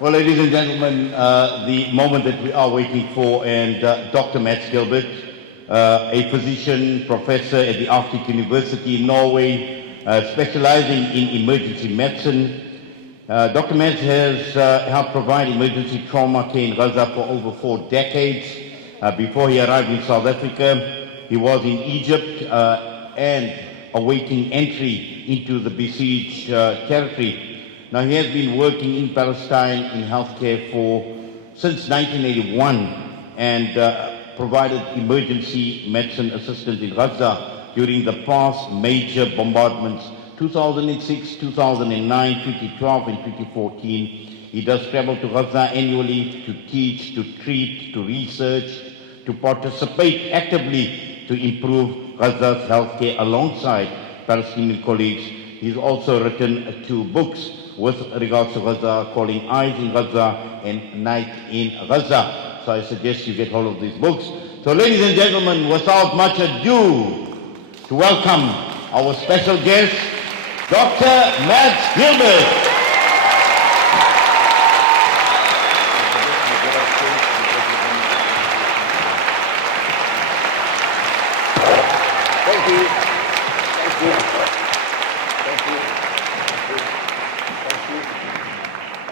Well, ladies and gentlemen, the moment that we are waiting for, and Dr. Mads Gilbert, a physician, professor at the Arctic University in Norway, specializing in emergency medicine. Dr. Mads has helped provide emergency trauma care in Gaza for over 4 decades. Before he arrived in South Africa, he was in Egypt and awaiting entry into the besieged territory. Now, he has been working in Palestine in healthcare since 1981 and provided emergency medicine assistance in Gaza during the past major bombardments, 2006, 2009, 2012, and 2014. He does travel to Gaza annually to teach, to treat, to research, to participate actively to improve Gaza's healthcare alongside Palestinian colleagues. He's also written 2 books with regards to Gaza, calling Eyes in Gaza and Night in Gaza. So I suggest you get hold of these books. So ladies and gentlemen, without much ado, to welcome our special guest, Dr. Mads Gilbert. Thank you. Thank you. Thank you. Thank you.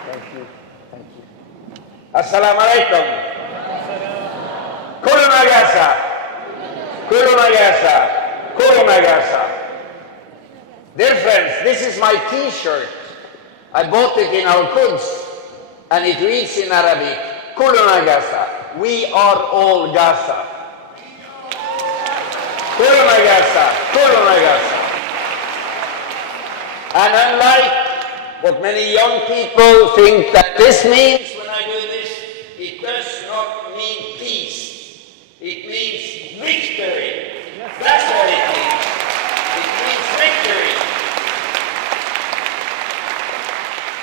Thank you. Thank you. Assalamu alaikum. Kuluna Gaza. Kuluna Gaza. Kuluna Gaza. Dear friends, this is my t-shirt. I bought it in our Quds, and it reads in Arabic, Kuluna Gaza. We are all Gaza. Kuluna Gaza. Kuluna Gaza. And unlike what many young people think that this means when I do this, it does not mean peace. It means victory. That's what it means. It means victory.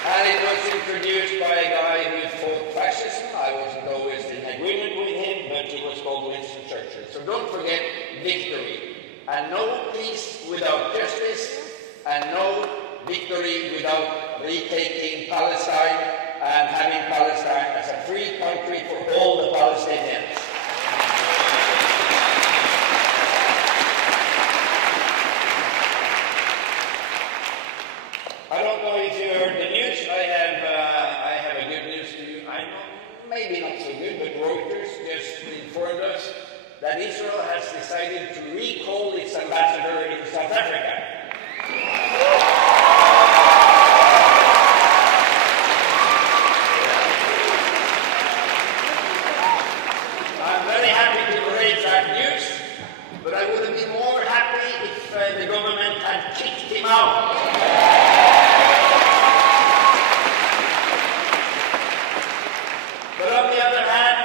And it was introduced by a guy who fought fascism. I wasn't always in agreement with him, but he was called Winston Churchill. So don't forget victory. And no peace without justice, and no victory without retaking Palestine and having Palestine as a free country for all the Palestinians. I don't know if you heard the news. I have a good news to you. I know, maybe not so good, but Reuters just informed us that Israel has decided to recall its ambassador in South Africa. I'm very happy to raise that news, but I would have been more happy if the government had kicked him out. But on the other hand,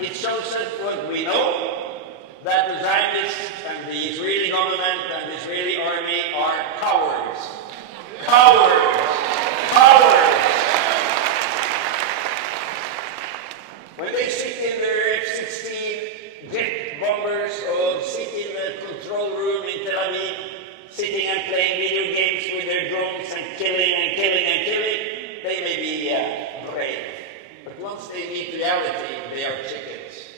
it shows us what we know, that the Zionists and the Israeli government and the Israeli army are cowards. Cowards! Cowards! When they sit in their F-16 jet bombers or sit in the control room in Tel Aviv, sitting and playing video games with their drones and killing and killing and killing, they may be brave. But once they meet reality, they are chickens.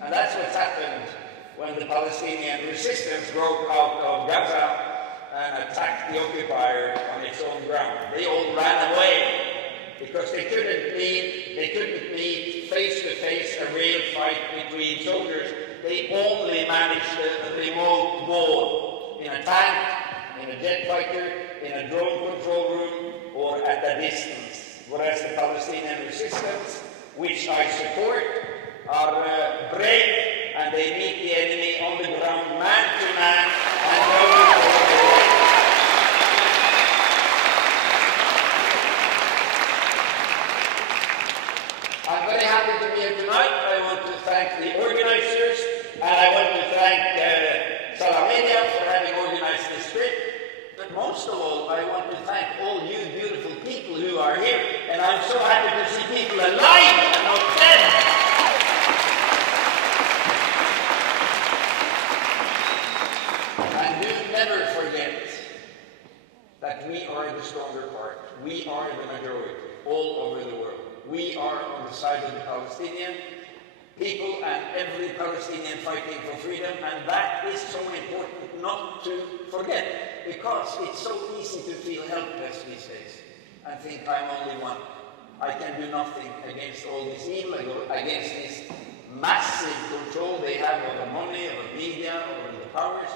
And that's what's happened when the Palestinian resistance broke out of Gaza and attacked the occupier on its own ground. They all ran away because they couldn't meet face-to-face a real fight between soldiers. They only managed a remote war in a tank, in a jet fighter, in a drone control room, or at a distance. Whereas the Palestinian resistance, which I support, are brave, and they meet the enemy on the ground, man to man, and go. I'm very happy to be here tonight. I want to thank the organizers, and I want to thank Salah Media for having organized this trip. But most of all, I want to thank all you beautiful people who are here, and I'm so happy to see people alive and not dead. Never forget that we are the stronger part. We are the majority all over the world. We are on the side of the Palestinian people and every Palestinian fighting for freedom, and that is so important not to forget, because it's so easy to feel helpless these days and think I'm only one. I can do nothing against all this evil, against this massive control they have over money, over media, over the powers.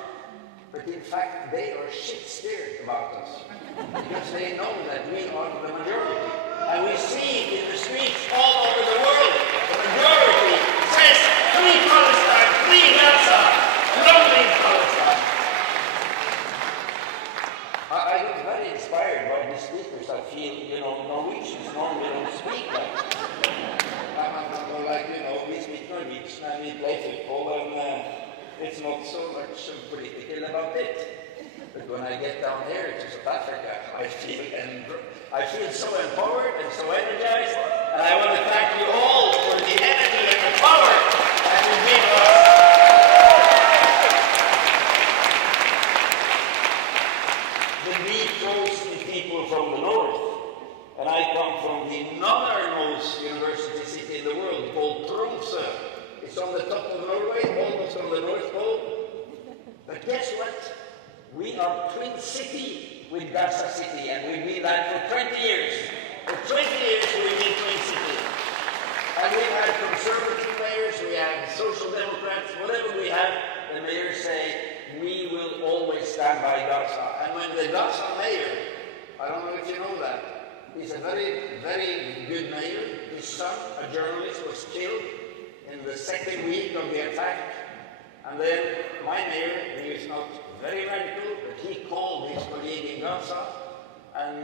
But in fact, they are shit scared about us because they know that we are the majority. And we see it in the streets all over the world. The majority says, free Palestine, free Gaza, long live Palestine. I was very inspired by the speakers. I feel, Norwegians normally don't speak like that. We speak Norwegian and we play football, and it's not so much political about it. But when I get down here to South Africa, I feel so empowered and so energized, and I want to thank you all for the energy and the power that you give us. The deep coastal people from the north, and I come from the northernmost university city in the world called Tromsø. It's on the top of Norway, almost on the North Pole. But guess what? We are twin city with Gaza City, and we've been that for 20 years. For 20 years we've been twin city. And we've had conservative mayors, we have social democrats, whatever we have, the mayors say, we will always stand by Gaza. And when the Gaza mayor, I don't know if you know that, he's a very, very good mayor. His son, a journalist, was killed in the second week of the attack. And then my mayor, he was not very radical, but he called his colleague in Gaza and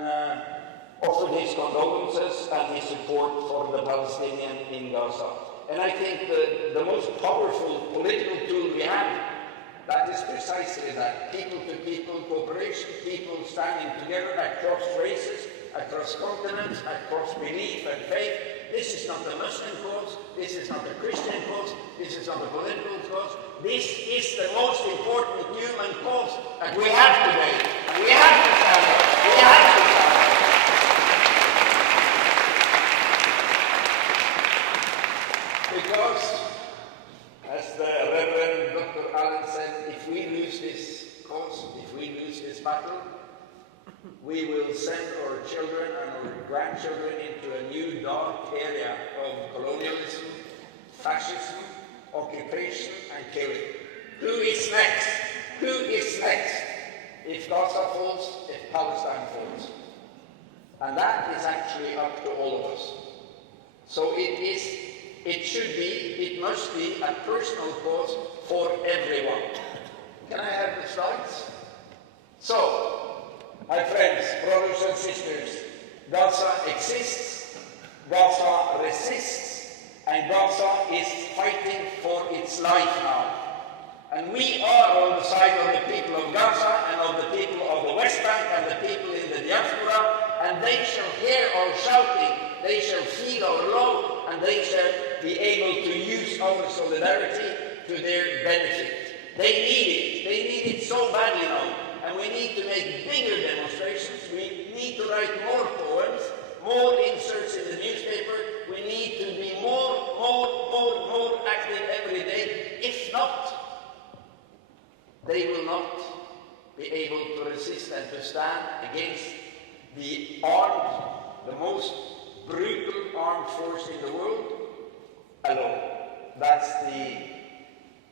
offered his condolences and his support for the Palestinian in Gaza. And I think the most powerful political tool we have, that is precisely that, people-to-people cooperation, people standing together across races, across continents, across belief and faith. This is not a Muslim cause, this is not a Christian cause, this is not a political cause. This is the most important human cause that we have today. And we have to stand up. We have to stand up. Because, as the Reverend Dr. Allen said, if we lose this cause, if we lose this battle, we will send our children and our grandchildren into a new dark area of colonialism, fascism, occupation and killing. Who is next? Who is next? If Gaza falls, if Palestine falls. And that is actually up to all of us. So it should be, it must be a personal cause for everyone. Can I have the slides? So, my friends, brothers and sisters, Gaza exists, Gaza resists, and Gaza is fighting for its life now. And we are on the side of the people of Gaza and of the people of the West Bank and the people in the diaspora, and they shall hear our shouting, they shall feel our love, and they shall be able to use our solidarity to their benefit. They need it so badly now. And we need to make bigger demonstrations. We need to write more poems, more inserts in the newspaper. We need to be more active every day. If not, they will not be able to resist and to stand against the most brutal armed force in the world alone. That's the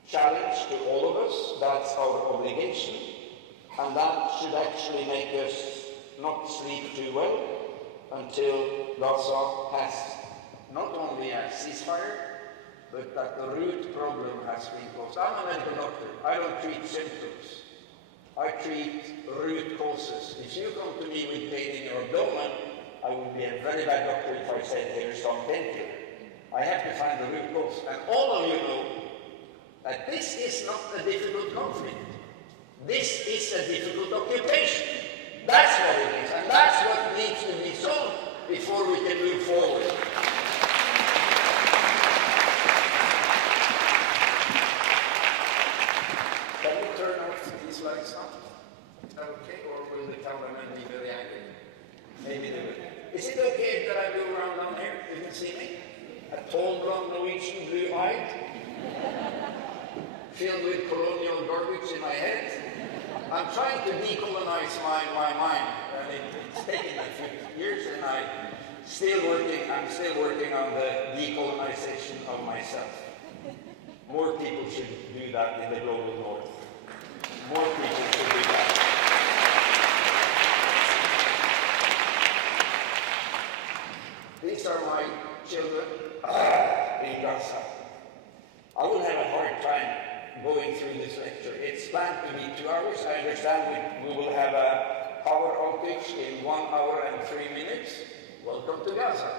challenge to all of us. That's our obligation. And that should actually make us not sleep too well until Gaza has not only a ceasefire, but that the root problem has been caused. I'm a medical doctor. I don't treat symptoms. I treat root causes. If you come to me with pain in your abdomen, I would be a very bad doctor if I said, here's some painkiller. I have to find the root cause. And all of you know that this is not a difficult conflict. This is a difficult occupation. That's what it is, and that's what needs to be solved before we can move forward. Can we turn off these lights now? Is that okay, or will the cameraman be very angry? Maybe they will. Is it okay that I go around down here? You can a tall blonde Norwegian, blue-eyed, filled with colonial garbage in my head. I'm trying to decolonize my mind, and it's taken a few years, and I'm still working on the decolonization of myself. More people should do that in the global north. More people should do that. These are my children in Gaza. I will have a hard time going through this lecture. It's planned to be 2 hours. I understand we will have a power outage in 1 hour and 3 minutes. Welcome to Gaza.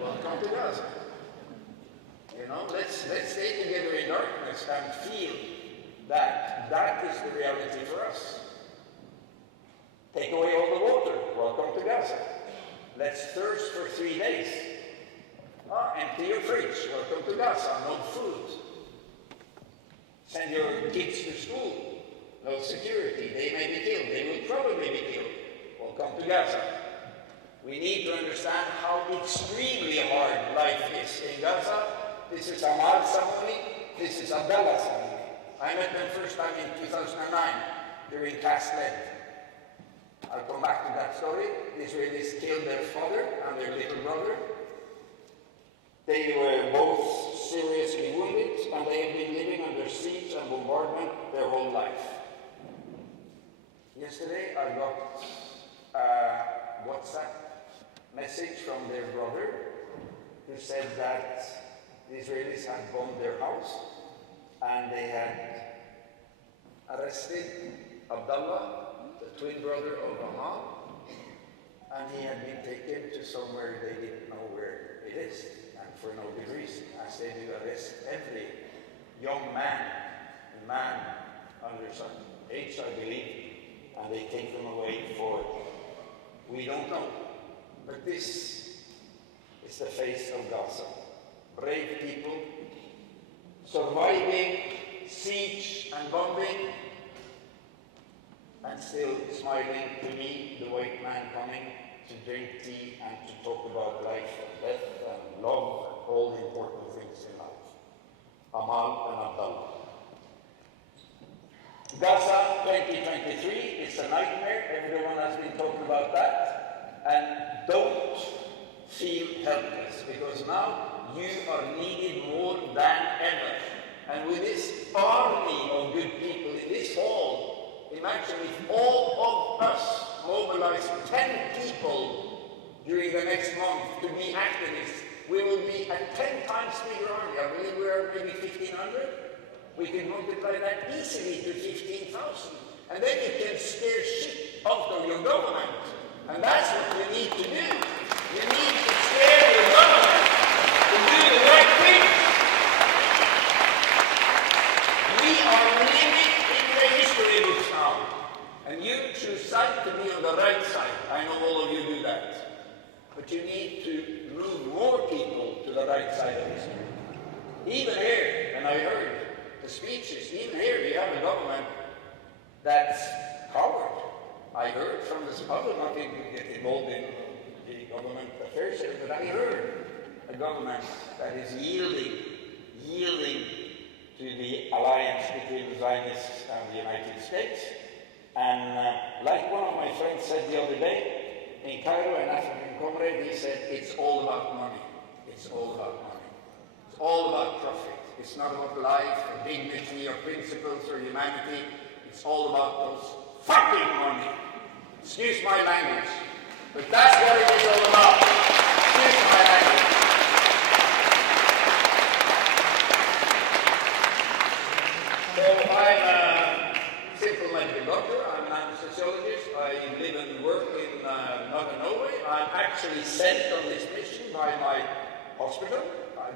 Welcome to Gaza. You know, let's stay together in darkness and feel that that is the reality for us. Take away all the water. Welcome to Gaza. Let's thirst for 3 days. Empty your fridge. Welcome to Gaza. No food. Send your kids to school. No security. They may be killed. They will probably be killed. Welcome to Gaza. We need to understand how extremely hard life is in Gaza. This is Ahmad's ceremony. This is Abdullah's ceremony. I met them first time in 2009 during Cast Lead. I'll come back to that story. The Israelis killed their father and their little brother. They were both seriously wounded, and they have been living under siege and bombardment their whole life. Yesterday, I got a WhatsApp message from their brother who said that the Israelis had bombed their house and they had arrested Abdullah, the twin brother of Ahmad, and he had been taken to somewhere they didn't know where it is, and for no good reason, as they do arrest every young man under some age, I believe, and they take them away for, we don't know. But this is the face of Gaza. Brave people surviving siege and bombing, and still smiling to me, the white man coming to drink tea and to talk about life and death and love and all the important things in life. Amal and Abdullah. Gaza 2023 is a nightmare. Everyone has been talking about that. And don't feel helpless, because now you are needed more than ever. And with this army of good people in this hall, imagine if all of us mobilize 10 people during the next month to be activists, we will be a 10 times bigger army. I believe we are maybe 1,500. We can multiply that easily to 15,000. And then you can scare shit out of your government. And that's what we need to do. You need to scare your government to do the right thing. We are living in the history books now. And you choose side to be on the right side. I know all of you do that. But you need to move more people to the right side of history. Even here, and I heard the speeches, even here you have a government that's coward. I heard from this, I will not get involved in the government affairs here, but I heard a government that is yielding to the alliance between the Zionists and the United States. And like one of my friends said the other day, in Cairo, an African comrade, he said, it's all about money. It's all about money. It's all about profit. It's not about life or dignity or principles or humanity. It's all about those fucking money. Excuse my language, but that's what it is all about. Excuse my language. So I'm a simple medical doctor. I'm an anesthesiologist. I live and work in northern Norway. I'm actually sent on this mission by my hospital.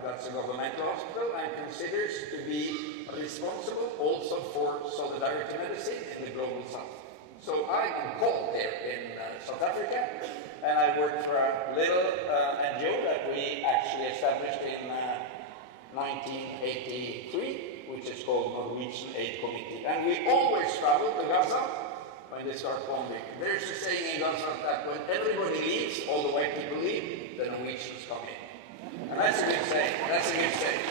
That's a governmental hospital, and considers to be responsible also for solidarity medicine in the global south. So I'm called there in South Africa, and I work for a little NGO that we actually established in 1983, which is called Norwegian Aid Committee. And we always travel to Gaza when they start bombing. There's a saying in Gaza that when everybody leaves, all the white people leave, the Norwegians come in. And that's a good saying. That's a good saying.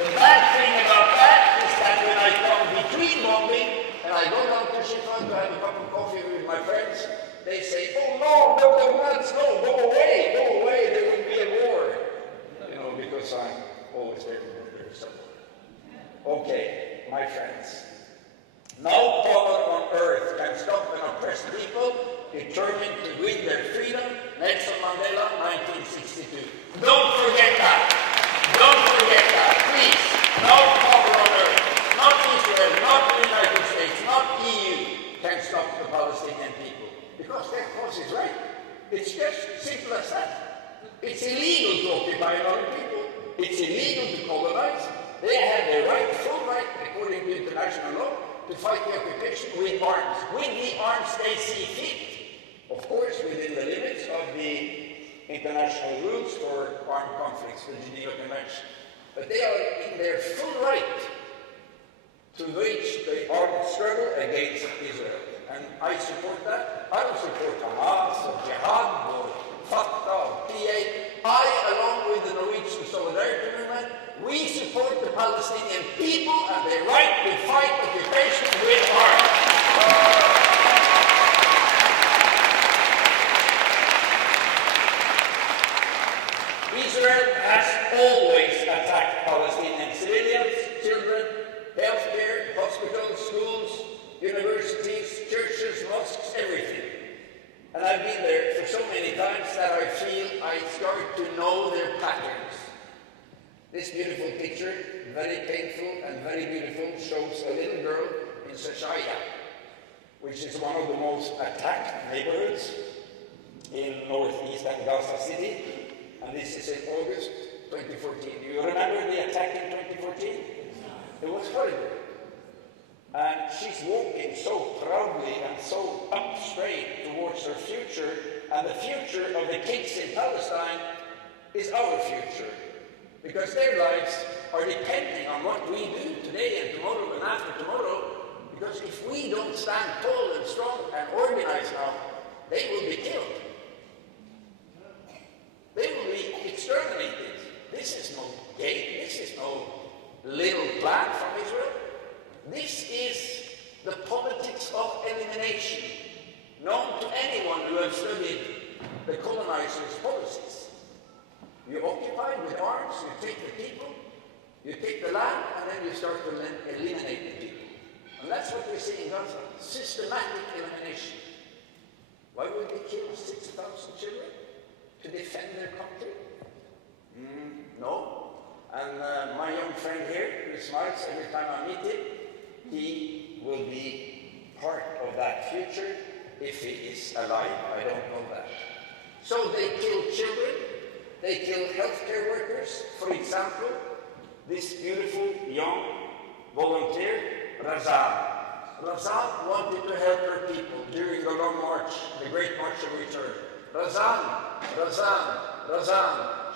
The bad thing about that is that when I come between bombing and I go down to Shifan to have a cup of coffee with my friends, they say, oh no, Dr. Mads, no, go away, there will be a war. You know, because I'm always there. Okay, my friends. No power on earth can stop an oppressed people determined to win their freedom. Nelson Mandela, 1962. Don't forget that. Don't forget that, please. No power on earth, not Israel, not the United States, not EU, can stop the Palestinian people. Because their cause is right. It's just simple as that. It's illegal to occupy another people. It's illegal to colonize. They have the right, full right, according to international law, to fight the occupation with arms. With the arms they see fit. Of course, within the limits of the international rules for armed conflicts, the Geneva Convention. But they are in their full right to wage the armed struggle against Israel. And I support that. I don't support Hamas or Jihad or Fatah or PA. I, along with the Norwegian Solidarity Movement, we support the Palestinian people and their right to fight occupation with arms. Israel has always attacked Palestinian civilians, children, healthcare, hospitals, schools, universities, churches, mosques, everything. And I've been there for so many times that I feel I start to know their patterns. This beautiful picture, very painful and very beautiful, shows a little girl in Shashaya, which is one of the most attacked neighborhoods in northeast and Gaza City. And this is in August 2014. Do you remember the attack in 2014? It was horrible. And she's walking so proudly and so up straight towards her future, and the future of the kids in Palestine is our future. Because their lives are depending on what we do today and tomorrow and after tomorrow. Because if we don't stand tall and strong and organized now, they will be killed. They will be exterminated. This is no game. This is no little plan from Israel. This is the politics of elimination, known to anyone who has studied the colonizers' policies. You occupy with arms, you take the people, you take the land, and then you start to eliminate the people. And that's what we see in Gaza, systematic elimination. Why would they kill 6,000 children? To defend their country? No. And my young friend here, who smiles every time I meet him, he will be part of that future if he is alive. I don't know that. So they kill children, they kill healthcare workers. For example, this beautiful young volunteer, Razan. Razan wanted to help her people during the long march, the Great March of Return. Razan.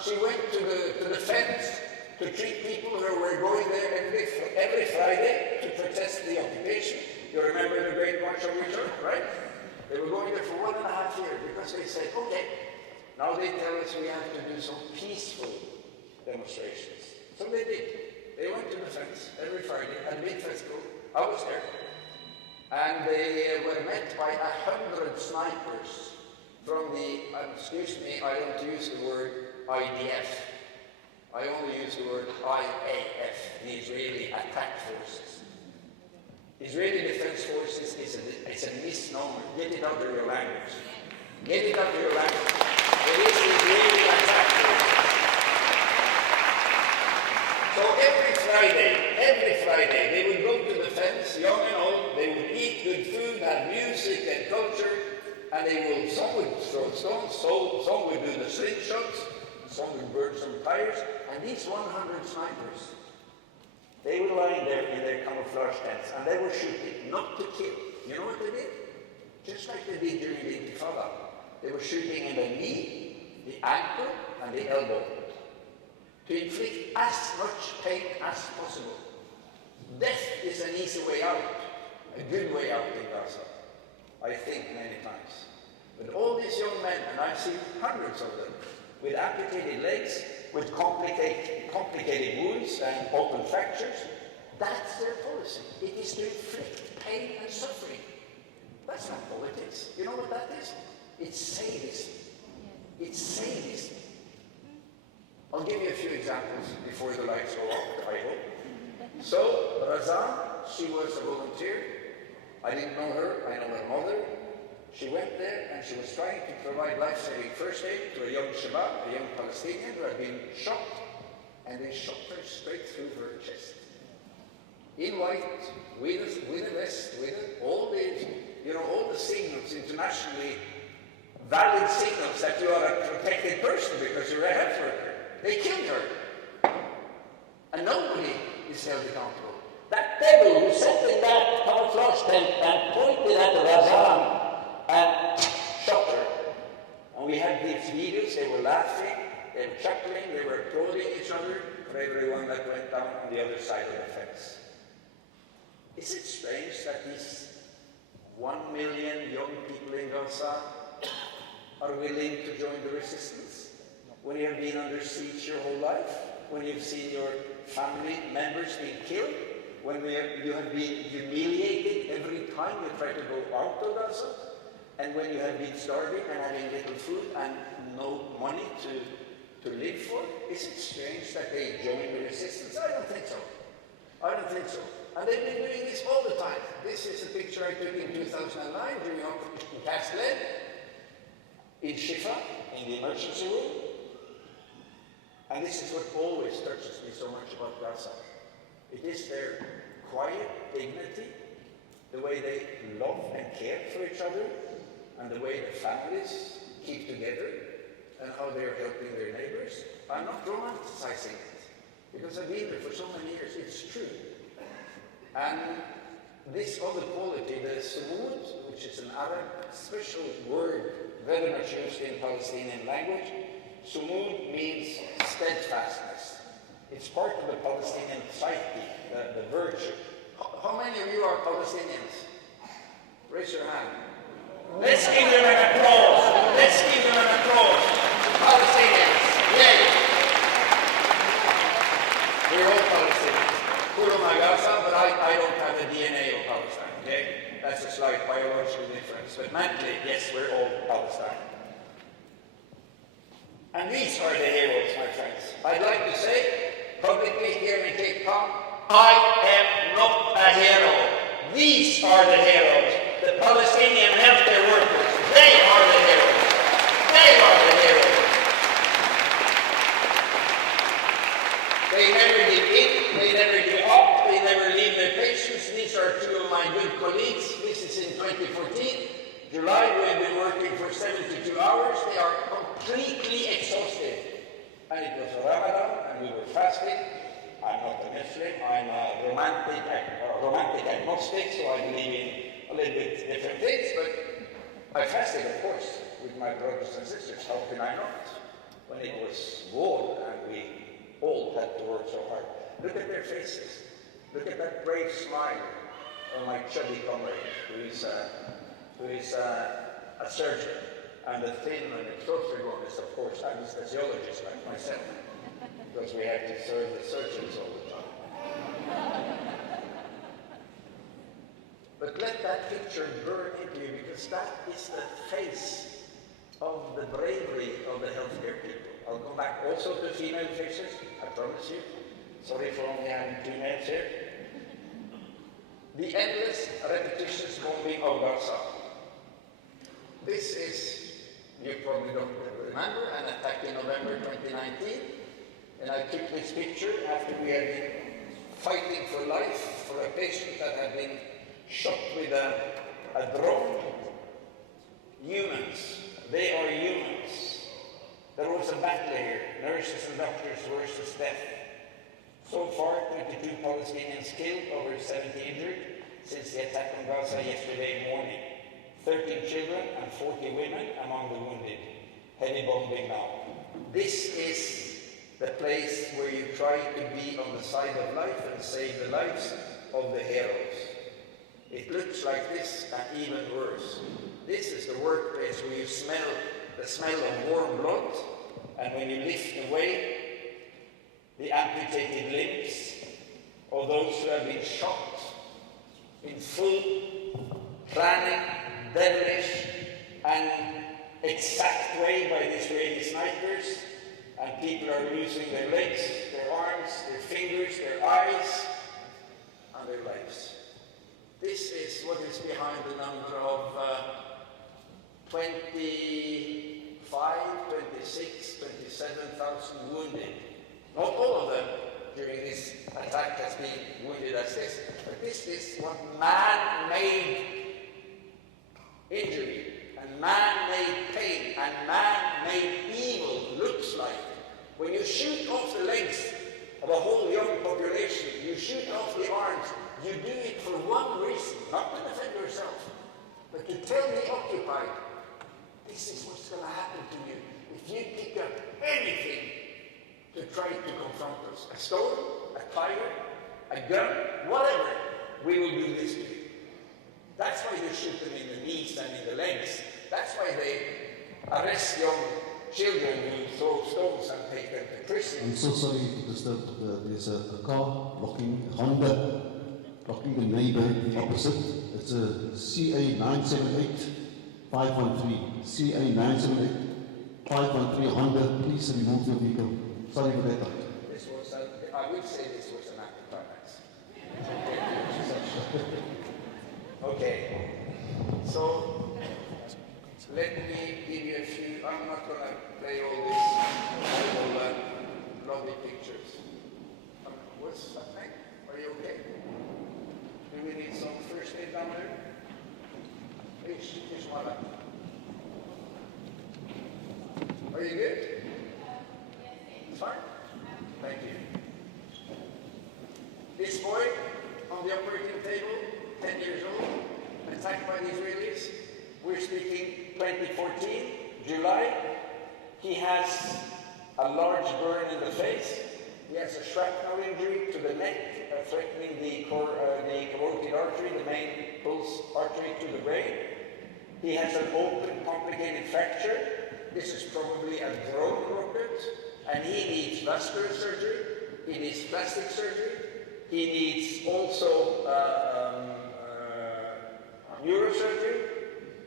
She went to the fence to treat people who were going there every Friday to protest the occupation. You remember the Great March of Return, right? They were going there for 1.5 years because they said, okay, now they tell us we have to do some peaceful demonstrations. So they did. They went to the fence every Friday at a big festival. I was there. And they were met by 100 snipers from the, excuse me, I don't use the word IDF. I only use the word IAF, the Israeli Attack Forces. Israeli Defense Forces is a misnomer. Get it out of your language. Get it out of your language. It is the Israeli Attack Forces. So every Friday, they would go to the fence, young and old, they would eat good food, have music and culture, and some would throw stones, some would do the slingshots, some would burn some tires, and these 100 snipers, they were lying there in their camouflage tents, and they were shooting, not to kill. You know what they did? Just like they did during the Intifada. They were shooting in the knee, the ankle, and the elbow, to inflict as much pain as possible. Death is an easy way out, a good way out in Gaza, I think many times. But all these young men, and I've seen hundreds of them, with amputated legs, with complicated wounds and open fractures. That's their policy. It is to inflict pain and suffering. That's not politics. You know what that is? It's sadism. It's sadism. I'll give you a few examples before the lights go off, I hope. So, Razan, she was a volunteer. I didn't know her, I know her mother. She went there and she was trying to provide life-saving first aid to a young Shabab, a young Palestinian who had been shot, and they shot her straight through her chest. In white, with a vest, with all the signals, internationally valid signals that you are a protected person because you're a health worker. They killed her. And nobody is held accountable. That devil who sat in that camouflage tent and pointed at Razan and shot her. And we had these videos, they were laughing, they were chuckling, they were applauding each other for everyone that went down on the other side of the fence. Is it strange that these 1 million young people in Gaza are willing to join the resistance? When you have been under siege your whole life, when you've seen your family members being killed, when you have been humiliated every time you try to go out of Gaza, and when you have been starving and having little food and no money to live for, is it strange that they join the resistance? I don't think so. I don't think so. And they've been doing this all the time. This is a picture I took in 2009 during Operation Cast Lead in Shifa, in the emergency room. And this is what always touches me so much about Gaza. It is their quiet dignity, the way they love and care for each other, and the way the families keep together, and how they are helping their neighbors. I'm not romanticizing it, because I've been there for so many years. It's true. And this other quality, the sumud, which is an Arab special word very much used in Palestinian language, sumud means steadfastness. It's part of the Palestinian psyche, the virtue. How many of you are Palestinians? Raise your hand. Let's give them an applause. Let's give them an applause. Palestinians, yay! We're all Palestinians. Kuluma Gaza, but I don't have the DNA of Palestine, okay? That's a slight biological difference. But mentally, yes, we're all Palestine. And these are the heroes, my friends. I'd like to say, publicly here in Cape Town, I am not a hero. These are the heroes. The Palestinian healthcare workers. They are the heroes. They are the heroes. They never give in. They never give up. They never leave their patients. These are two of my good colleagues. This is in 2014. July, we have been working for 72 hours. They are completely exhausted. And it was Ramadan, and we were fasting. I'm not a Muslim. I'm a romantic agnostic, so I believe in a little bit different things. But I fasted, of course, with my brothers and sisters. How can I not? When it was war and we all had to work so hard. Look at their faces. Look at that brave smile of my chubby comrade, who is a surgeon. And the thin and exhausted one is, of course, anesthesiologist like myself, because we have to serve the surgeons all the time. But let that picture burn into you, because that is the face of the bravery of the healthcare people. I'll come back also to female faces, I promise you. Sorry for only having 2 males here. The endless, repetitious bombing of Gaza. This is, you probably don't remember, an attack in November 2019. And I took this picture after we had been fighting for life for a patient that had been shot with a drone. Humans, they are humans. There was a battle here, nurses and doctors versus death. So far, 22 Palestinians killed, over 70 injured since the attack on Gaza yesterday morning. 13 children and 40 women among the wounded. Heavy bombing now. This is the place where you try to be on the side of life and save the lives of the heroes. It looks like this and even worse. This is the workplace where you smell the smell of warm blood And when you lift away the amputated limbs of those who have been shot in full planning, devilish and exact way by the Israeli snipers, and people are losing their legs, their arms, their fingers, their eyes, and their lives. This is what is behind the number of 25, 26, 27,000 wounded. Not all of them during this attack has been wounded as this, but this is what man-made injury and man-made pain and man-made evil looks like. When you shoot off the legs of a whole young population, you shoot off the arms, you do it for one reason, not to defend yourself, but to tell the occupied, this is what's going to happen to you if you pick up anything to try to confront us. A stone, a fire, a gun, whatever, we will do this to you. That's why they shoot them in the knees and in the legs. That's why they arrest young children who throw stones and take them to prison. I'm so sorry to disturb. There's a car blocking, Honda, blocking the neighbor opposite. It's a CA978-513. CA978-513 Honda. Please remove your vehicle. Sorry for that. This was I would say this was an anticlimax. Okay. So let me give you a few. I'm not going to play all these lovely pictures. What's happening? Are you okay? Do we need some first aid down there? Please, one up. Are you good? It's fine? Thank you. This boy on the operating table, 10 years old, attacked by the Israelis. We're speaking 2014, July. He has a large burn in the face. He has a shrapnel injury to the neck, threatening the carotid artery, the main pulse artery to the brain. He has an open, complicated fracture. This is probably a drone rocket, and he needs vascular surgery. He needs plastic surgery. He needs also neurosurgery.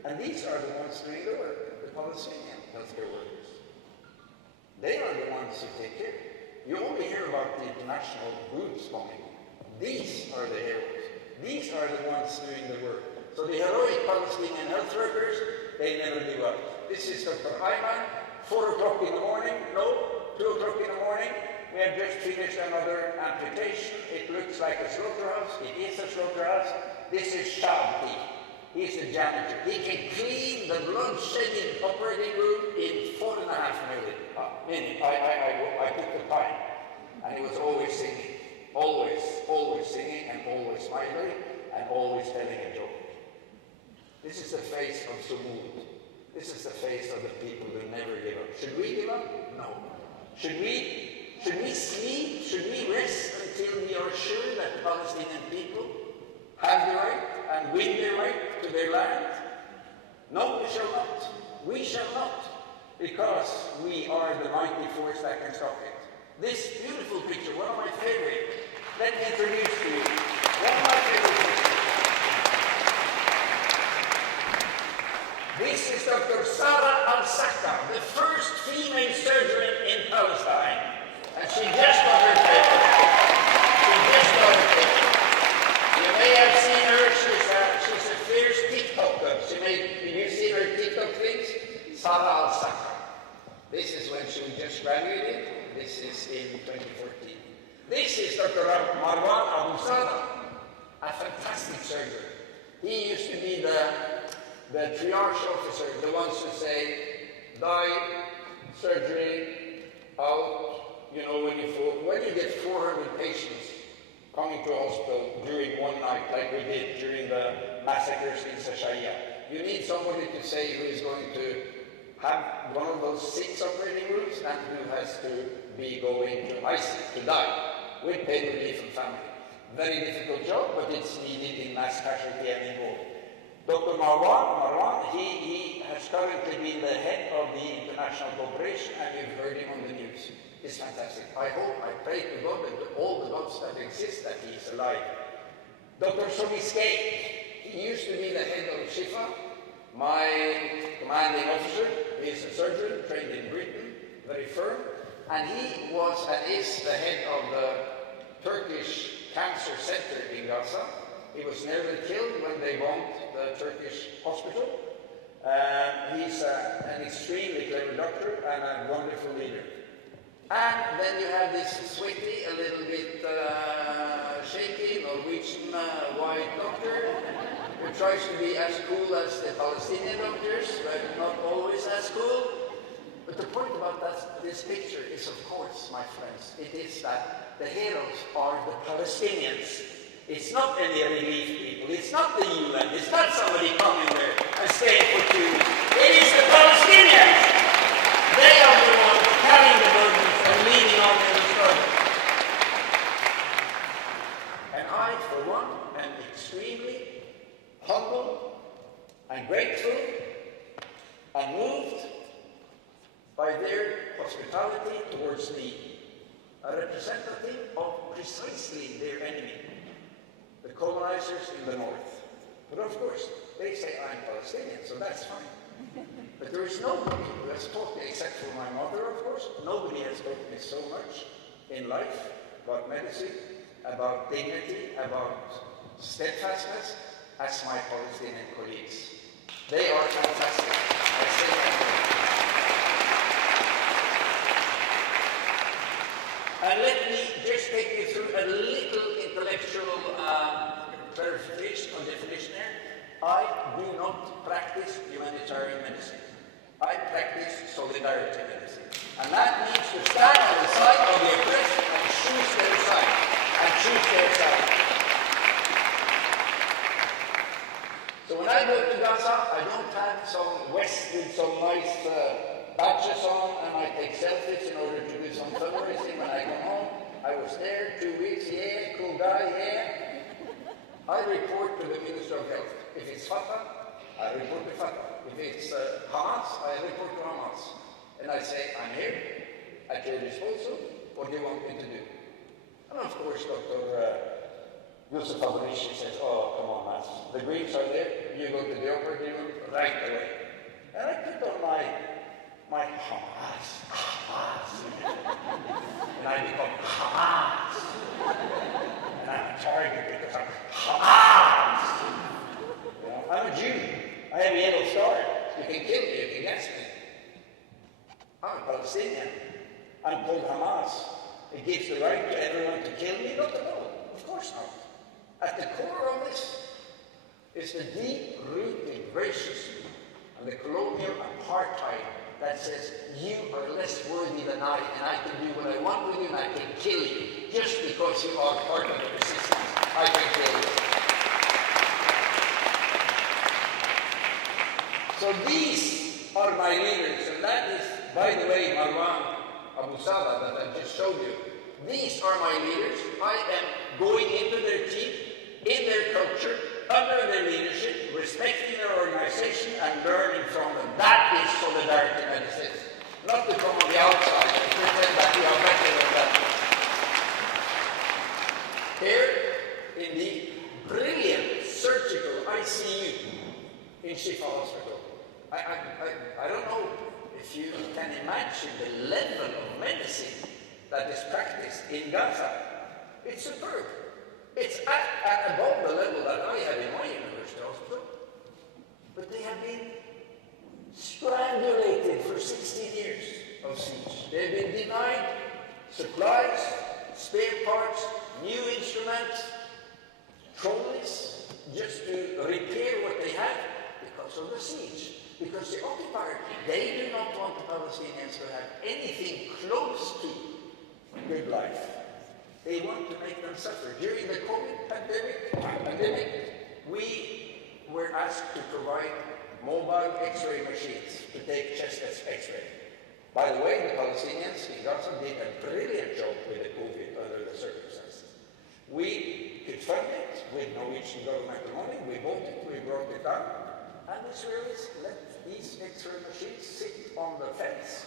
And these are the ones doing the work, the Palestinian healthcare workers. They are the ones who take care. You only hear about the international groups bombing. These are the heroes. These are the ones doing the work. So the heroic Palestinian health workers, they never give up. This is Dr. Ayman, 4 o'clock in the morning, no, 2 o'clock in the morning. We have just finished another amputation. It looks like a slaughterhouse. It is a slaughterhouse. This is Shabti. He's the janitor. He can clean the blood-shedding operating room in 4.5 minutes. I took the time, and he was always singing, always singing, and always smiling, and always telling a joke. This is the face of Sumud. This is the face of the people who never give up. Should we give up? No. Should we sleep? Should we rest until we are sure that the Palestinian people have the right and win their right to their land? No, we shall not. We shall not. Because we are the mighty force that can stop it. This beautiful picture, one of my favorite. Let me introduce to you one of my favorite pictures. This is Dr. Sarah Al-Sakka, the first female surgeon in Palestine. And she just got her paper. You may have seen her, she's a fierce TikToker. Did you see her TikTok things? Sarah Al-Sakka. This is when she was just graduated. This is in 2014. This is Dr. Marwan Abu Sada, a fantastic surgeon. He used to be the triage officer, the ones who say, die, surgery, out. You know, when you get 400 patients coming to a hospital during one night, like we did during the massacres in Sashaya, you need somebody to say who is going to have one of those 6 operating rooms and who has to be going to ICU to die with pain relief and family. Very difficult job, but it's needed in mass casualty and involved. Dr. Marwan, he has currently been the head of the international cooperation, and you've heard him on the news. It's fantastic. I hope, I pray to God and to all the gods that exist that he is alive. Dr. Surrey Estate, he used to be the head of Shifa, my commanding officer. He is a surgeon trained in Britain, very firm, and he was and is the head of the Turkish Cancer Center in Gaza. He was nearly killed when they bombed the Turkish hospital. He's an extremely clever doctor and a wonderful leader. And then you have this sweaty, a little bit shaky Norwegian white doctor who tries to be as cool as the Palestinian doctors, but not always as cool. But the point about this picture is, of course, my friends, it is that the heroes are the Palestinians. It's not any relief people, it's not the UN, it's not somebody coming there and staying for 2 weeks. It is the Palestinians! They are the ones carrying the burdens and leading on in the struggle. And I, for one, am extremely humble and grateful and moved by their hospitality towards me, a representative of precisely their enemy, the colonizers in the north. But of course, they say I'm Palestinian, so that's fine. But there is nobody who has taught me, except for my mother, of course, nobody has taught me so much in life about medicine, about dignity, about steadfastness, as my Palestinian colleagues. They are fantastic. I say that. And let me just take you through a little intellectual clarification or definition here. I do not practice humanitarian medicine. I practice solidarity medicine. And that means to stand on the side of the oppressed and choose their side. And choose their side. So when I go to Gaza, I don't have some West with some nice badges on, and I take selfies in order to do some fundraising when I come home. I was there 2 weeks, yeah, cool guy, yeah. I report to the Minister of Health. If it's Fatah, I report to Fatah. If it's Hamas, I report to Hamas. And I say, I'm here, at your disposal, what do you want me to do? And of course, Dr. Yusuf Abarishi says, oh, come on, Mads. The Greeks are there, you go to the operating room right away. And I put on my Hamas. And I become Hamas. And I'm a target because I'm Hamas. You know, I'm a Jew. I have a yellow star. You can kill me, you can gas me. I'm a Palestinian. I'm called Hamas. It gives the right to everyone to kill me? Not at all. Of course not. At the core of this is the deep-rooted racism and the colonial apartheid that says, you are less worthy than I, and I can do what I want with you, and I can kill you. Just because you are part of the resistance, I can kill you. So these are my leaders, and that is, by the way, Marwan Abu Salah that I just showed you. These are my leaders. I am going into their team, in their culture, under their leadership, respecting their organization and learning from them. That is solidarity medicine. Not to come on the outside and pretend that we are better than that. Here, in the brilliant surgical ICU in Shifa Hospital, I don't know if you can imagine the level of medicine that is practiced in Gaza. It's superb. It's at above the level that I have in my university hospital. But they have been strangulated for 16 years of siege. They've been denied supplies, spare parts, new instruments, trolleys, just to repair what they have because of the siege. Because the occupier, they do not want the Palestinians to have anything close to good life. They want to make them suffer. During the COVID pandemic, we were asked to provide mobile X-ray machines to take chest X-ray. By the way, the Palestinians in Gaza did a brilliant job with the COVID under the circumstances. We could fund it with Norwegian governmental money. We bought it, we brought it down, and the Israelis let these X-ray machines sit on the fence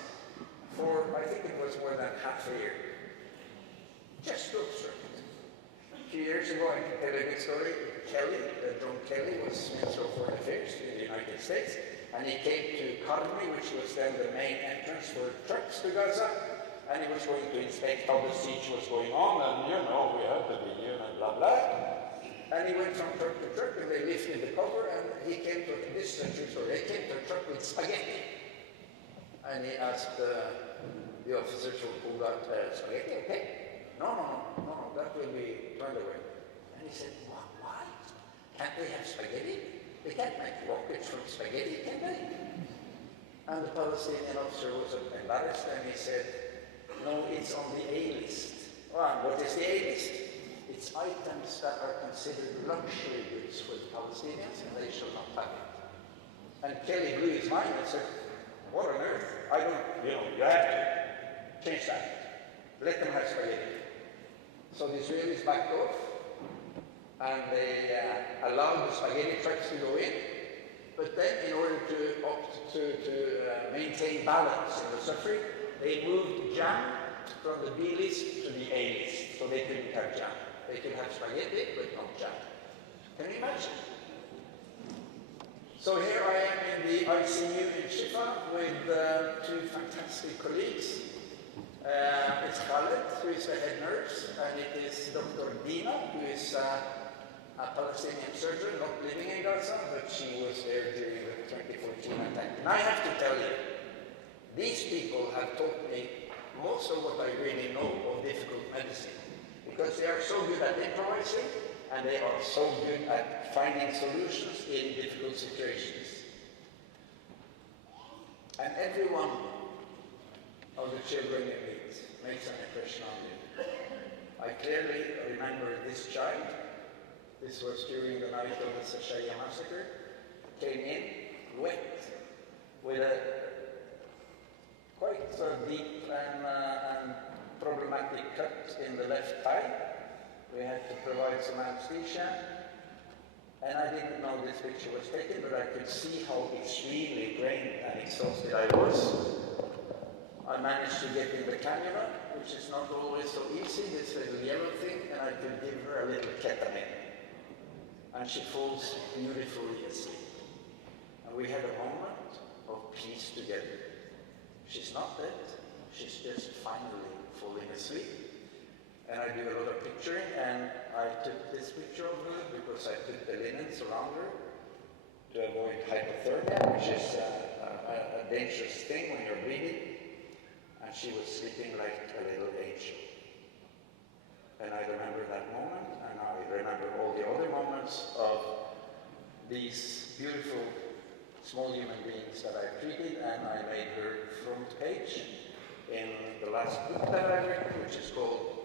for, I think it was more than half a year, just to observe it. A few years ago, I can tell you a good story. John Kelly was Minister of Foreign Affairs in the United States, and he came to Karni, which was then the main entrance for trucks to Gaza, and he was going to inspect how the siege was going on, and you know, we heard the video and blah blah. And he went from truck to truck, and they lifted the cover, and he came to this century story. They came to a truck with spaghetti, and he asked the officers who pulled out spaghetti. Okay, no, that will be turned away. And he said, why? Can't they have spaghetti? They can't make rockets from spaghetti, can they? And the Palestinian officer was embarrassed, and he said, no, it's on the A list. Well, what is the A list? It's items that are considered luxury goods for the Palestinians, and they shall not have it. And Kelly blew his mind and said, what on earth? I don't, you have to change that. Let them have spaghetti. So the Israelis backed off, and they allowed the spaghetti trucks to go in. But then, in order to maintain balance in the suffering, they moved jam from the B list to the A list, so they couldn't have jam. They could have spaghetti, but not jam. Can you imagine? So here I am in the ICU in Shifa with two fantastic colleagues. It's Khaled, who is the head nurse, and it is Dr. Dina, who is a Palestinian surgeon, not living in Gaza, but she was there during the 2014 attack. And I have to tell you, these people have taught me most of what I really know of difficult medicine, because they are so good at improvising, and they are so good at finding solutions in difficult situations. And every one of the children you meet makes an impression on you. I clearly remember this child. This was during the night of the Surrey massacre. Came in wet with a quite deep and problematic cut in the left thigh. We had to provide some anesthesia. And I didn't know this picture was taken, but I could see how extremely drained and exhausted I was. I managed to get in the cannula, which is not always so easy, this little yellow thing, and I could give her a little ketamine. And she falls beautifully asleep. And we had a moment of peace together. She's not dead, she's just finally falling asleep. And I do a lot of picturing, and I took this picture of her because I put the linens around her to avoid hypothermia, which is a dangerous thing when you're bleeding. And she was sleeping like a little angel. And I remember that moment, and I remember all the other moments of these beautiful small human beings that I treated, and I made her front page in the last book that I read, which is called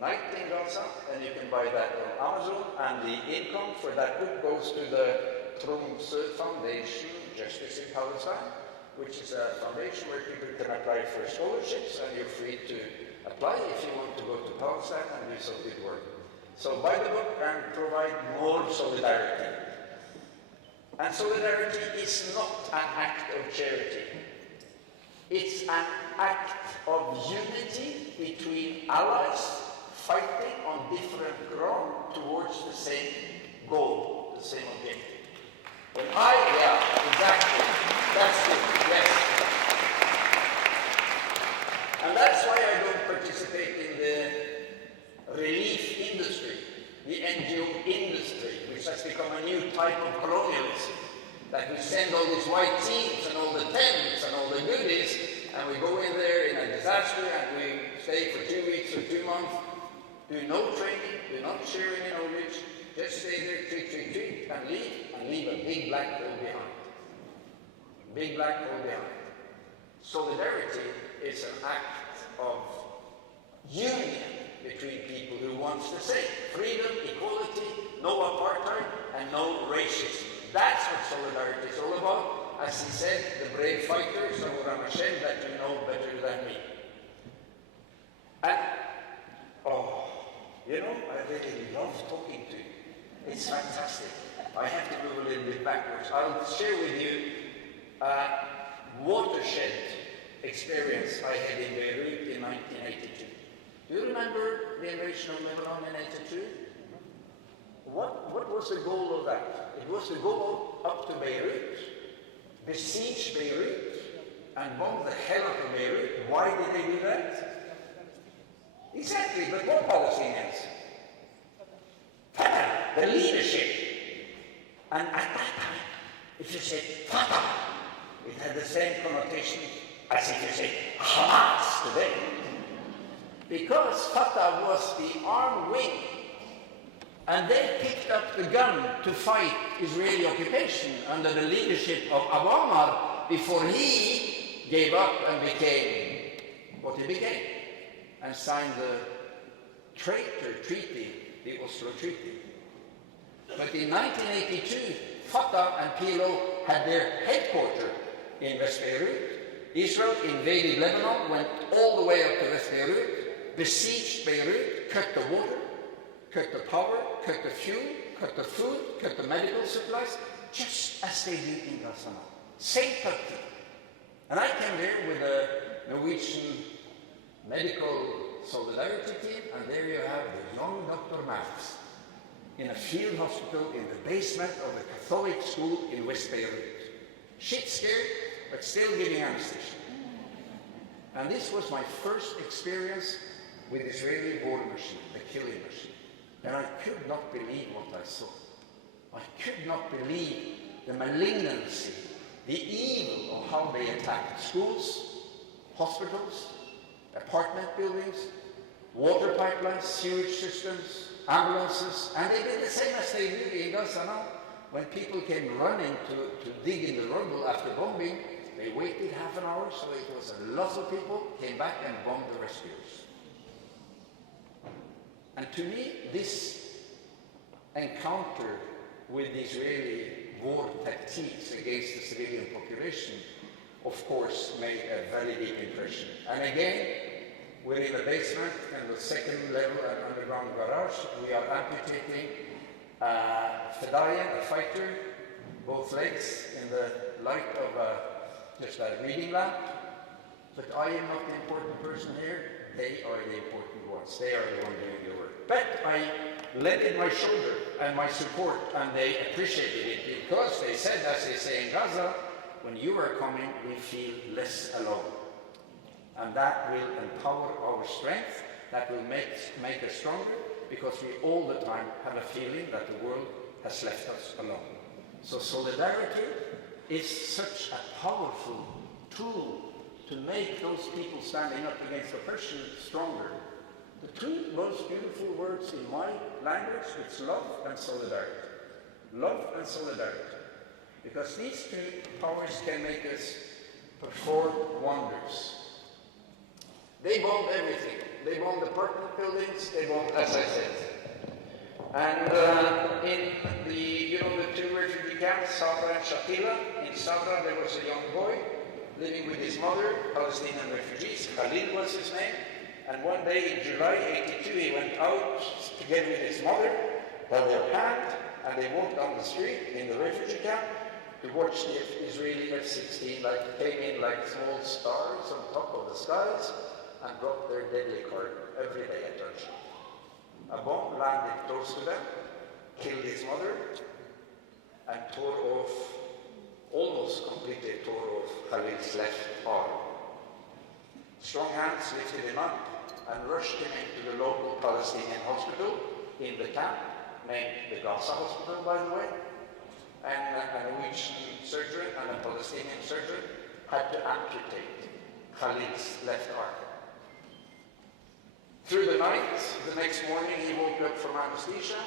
Night in Gaza, and you can buy that on Amazon, and the income for that book goes to the Tromsø Foundation Justice in Palestine, which is a foundation where people can apply for scholarships, and you're free to apply if you want to go to Palestine and do some good work. So buy the book and provide more solidarity. And solidarity is not an act of charity. It's an act of unity between allies fighting on different ground towards the same goal, the same objective. Exactly. That's it, yes. And that's why I don't participate in the relief industry, the NGO industry, which has become a new type of colonialism. That we send all these white teams and all the tents and all the goodies, and we go in there in a disaster and we stay for 2 weeks or 2 months, do no training, do not share any knowledge, just stay there, treat, and leave a big black hole behind. Big black hole behind. Solidarity is an act of union between people who want the same. Freedom, equality, no apartheid, and no racism. That's what solidarity is all about. As he said, the brave fighters of Hashem that you know better than me. And, talking to you. It's fantastic. I have to move a little bit backwards. I'll share with you a watershed experience I had in Beirut in 1982. Do you remember the invasion of Lebanon in 82? What was the goal of that? It was to go up to Beirut, besiege Beirut, and bomb the hell out of Beirut. Why did they do that? Exactly, but what Palestinians? Fatah, the leadership. And at that time, if you said Fatah, it had the same connotation as if you said Hamas today. Because Fatah was the armed wing, and they picked up the gun to fight Israeli occupation under the leadership of Abu Ammar before he gave up and became what he became, and signed the traitor treaty, the Oslo Treaty. But in 1982, Fatah and PLO had their headquarters in West Beirut. Israel invaded Lebanon, went all the way up to West Beirut, besieged Beirut, cut the water, cut the power, cut the fuel, cut the food, cut the medical supplies, just as they did in Gaza. Same tactic. And I came there with a Norwegian medical solidarity team, and there you have the young Dr Mads in a field hospital in the basement of a Catholic school in West Beirut. Shit scared, but still giving anesthesia. And this was my first experience with Israeli war machine, the killing machine. And I could not believe what I saw. I could not believe the malignancy, the evil of how they attacked schools, hospitals, apartment buildings, water pipelines, sewage systems, ambulances, and they did the same as they do in Gaza now. When people came running to dig in the rubble after bombing, they waited half an hour, so it was a lot of people, came back and bombed the rescuers. And to me, this encounter with the Israeli war tactics against the civilian population, of course, made a very deep impression. And again, we're in the basement, and the second level and underground garage. We are amputating Fedaya, a fighter, both legs in the light of just a reading lamp. But I am not the important person here. They are the important ones. They are the ones doing the work. But I lended my shoulder and my support, and they appreciated it because they said, as they say in Gaza, when you are coming, we feel less alone. And that will empower our strength, that will make us stronger, because we all the time have a feeling that the world has left us alone. So solidarity is such a powerful tool to make those people standing up against oppression stronger. The two most beautiful words in my language, it's love and solidarity. Love and solidarity. Because these two powers can make us perform wonders. They bombed everything. They bombed apartment buildings, they bombed, as I said. And in the two refugee camps, Sabra and Shatila, in Sabra there was a young boy living with his mother, Palestinian refugees. Khalil was his name. And one day in July 82, he went out together with his mother, held their hand, and they walked down the street in the refugee camp to watch the Israeli F-16 came in like small stars on top of the skies and dropped their deadly cargo every day at lunchtime. A bomb landed close to them, killed his mother, and almost completely tore off Khalil's left arm. Strong hands lifted him up and rushed him into the local Palestinian hospital in the camp, named the Gaza Hospital, by the way. And a Norwegian surgeon and a Palestinian surgeon had to amputate Khalil's left arm. Through the night, the next morning, he woke up from anesthesia,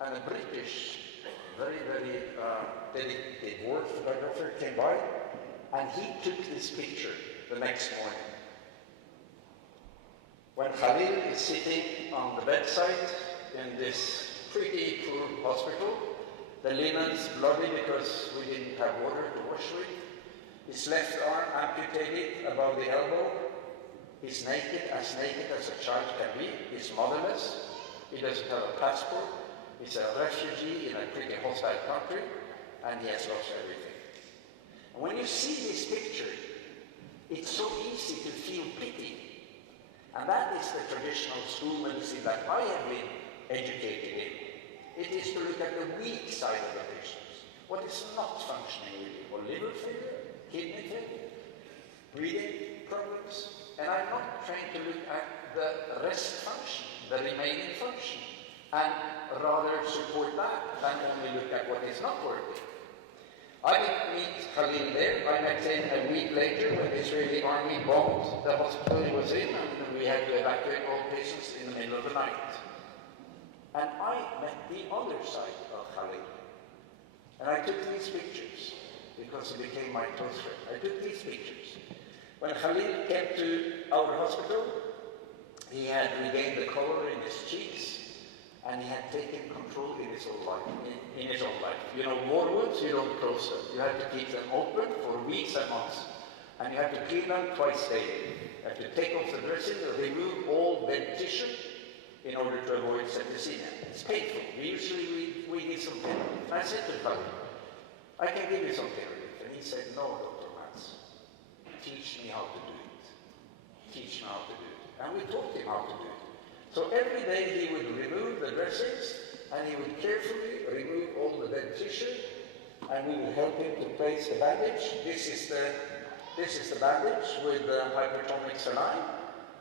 and a British, very, very dedicated war photographer came by, and he took this picture the next morning. When Khalil is sitting on the bedside in this pretty poor hospital, the linen's bloody because we didn't have water to wash with, his left arm amputated above the elbow, he's naked as a child can be, he's motherless, he doesn't have a passport, he's a refugee in a pretty hostile country, and he has lost everything. And when you see this picture, it's so easy to feel pity. And that is the traditional school medicine that I have been educated in. It is to look at the weak side of the patients. What is not functioning really? Or liver failure, kidney failure, breathing problems. And I'm not trying to look at the rest function, the remaining function, and rather support that than only look at what is not working. I didn't meet Khalil there. I met him a week later when the Israeli army bombed the hospital he was in, and we had to evacuate all patients in the middle of the night. And I met the other side of Khalil. And I took these pictures because he became my close friend. I took these pictures. When Khalil came to our hospital, he had regained the color in his cheeks, and he had taken control in his own life. You know, war wounds, you don't close them. You have to keep them open for weeks and months. And you have to clean them twice daily. You have to take off the dressing, remove all dead tissue in order to avoid septicemia. It's painful. Usually we need some pain relief. And I said to Khalil, I can give you some pain relief. And he said, no, Dr. Mads, teach me how to do it. Teach me how to do it. And we taught him how to do it. So every day he would remove the dressings, and he would carefully remove all the dead tissue, and we would help him to place the bandage. This is the bandage with the hypertonic saline,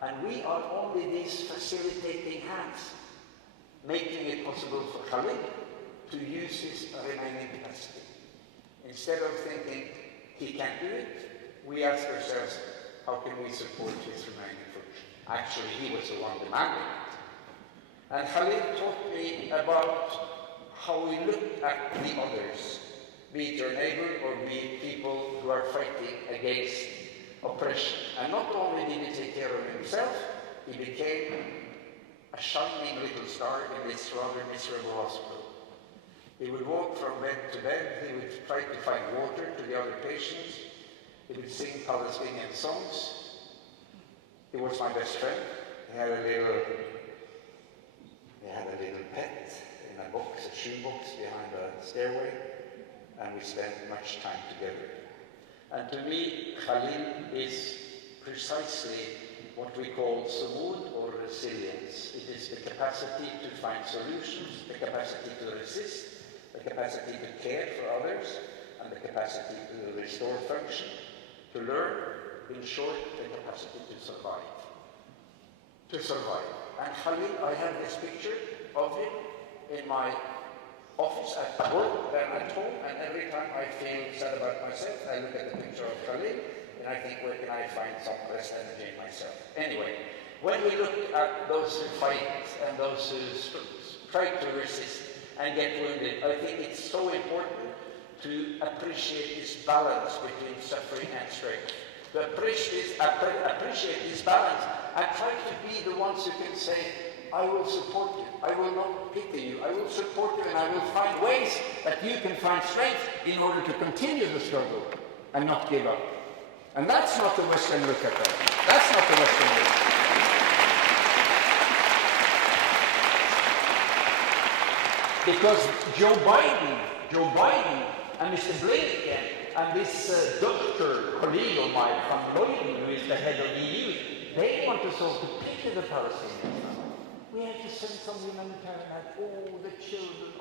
and we are only these facilitating hands, making it possible for Khalid to use his remaining capacity. Instead of thinking he can't do it, we ask ourselves, how can we support his remaining function? Actually, he was the one demanding it. And Khalid taught me about how we look at the others, be it your neighbor or be it people who are fighting against oppression. And not only did he take care of himself, he became a shining little star in this rather miserable hospital. He would walk from bed to bed, he would try to find water to the other patients, he would sing Palestinian songs. He was my best friend. He had a little pet in a box, a shoebox behind a stairway, and we spent much time together. And to me, Khalil is precisely what we call sumud or resilience. It is the capacity to find solutions, the capacity to resist, the capacity to care for others, and the capacity to restore function, to learn, in short, the capacity to survive. To survive. And Khalil, I have this picture of him in my office at work and at home, and every time I feel sad about myself, I look at the picture of Khalil, and I think, where can I find some rest energy in myself? Anyway, when we look at those who fight and those who try to resist and get wounded, I think it's so important to appreciate this balance between suffering and strength. To appreciate this balance and try to be the ones who can say, I will support you, I will not pity you, I will support you, and I will find ways that you can find strength in order to continue the struggle and not give up. And that's not the Western look at that. That's not the Western look. Because Joe Biden and Mr. Blinken and this doctor, colleague of mine from Norwegian, who is the head of the EU, they want us all to pity the Palestinians. We have to send some humanitarian help. Oh, the children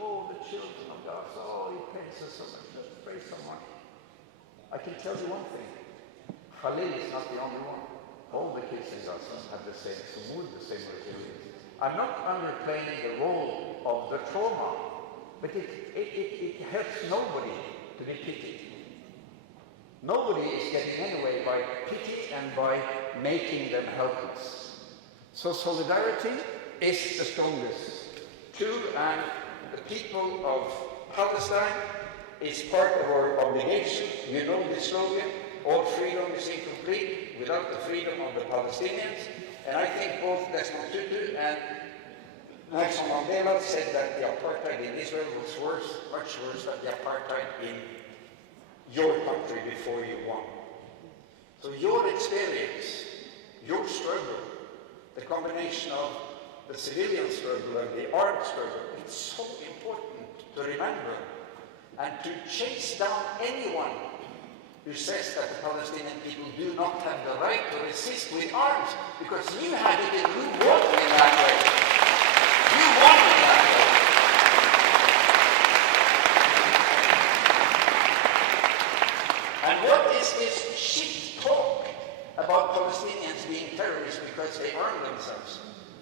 of Gaza, oh, it pains us so much. Let's pray so much. I can tell you one thing. Khalil is not the only one. All the kids in Gaza have the same sumud, the same resilience. I'm not underplaying the role of the trauma, but it helps nobody to be pitied. Nobody is getting anyway by pity and by making them helpless. So solidarity is the strongest tool, and the people of Palestine is part of our obligation. You know the slogan, all freedom is incomplete without the freedom of the Palestinians. And I think both Desmond Tutu and Nelson Mandela said that the apartheid in Israel was worse, much worse than the apartheid in your country before you won. So your experience, your struggle, the combination of the civilian struggle and the armed struggle. It's so important to remember and to chase down anyone who says that the Palestinian people do not have the right to resist with arms, because you had it and you won in that way. You won in that way. And what is this shit talk about Palestinians being terrorists because they arm themselves?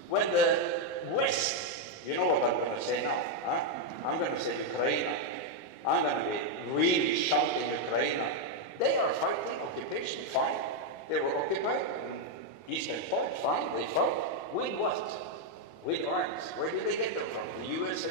When the West, you know what I'm going to say now, huh? I'm going to say Ukraine. I'm going to be really shouting Ukraine. They are fighting occupation, fine. They were occupied in eastern part, fine. They fought. With what? With arms. Where did they get them from? The US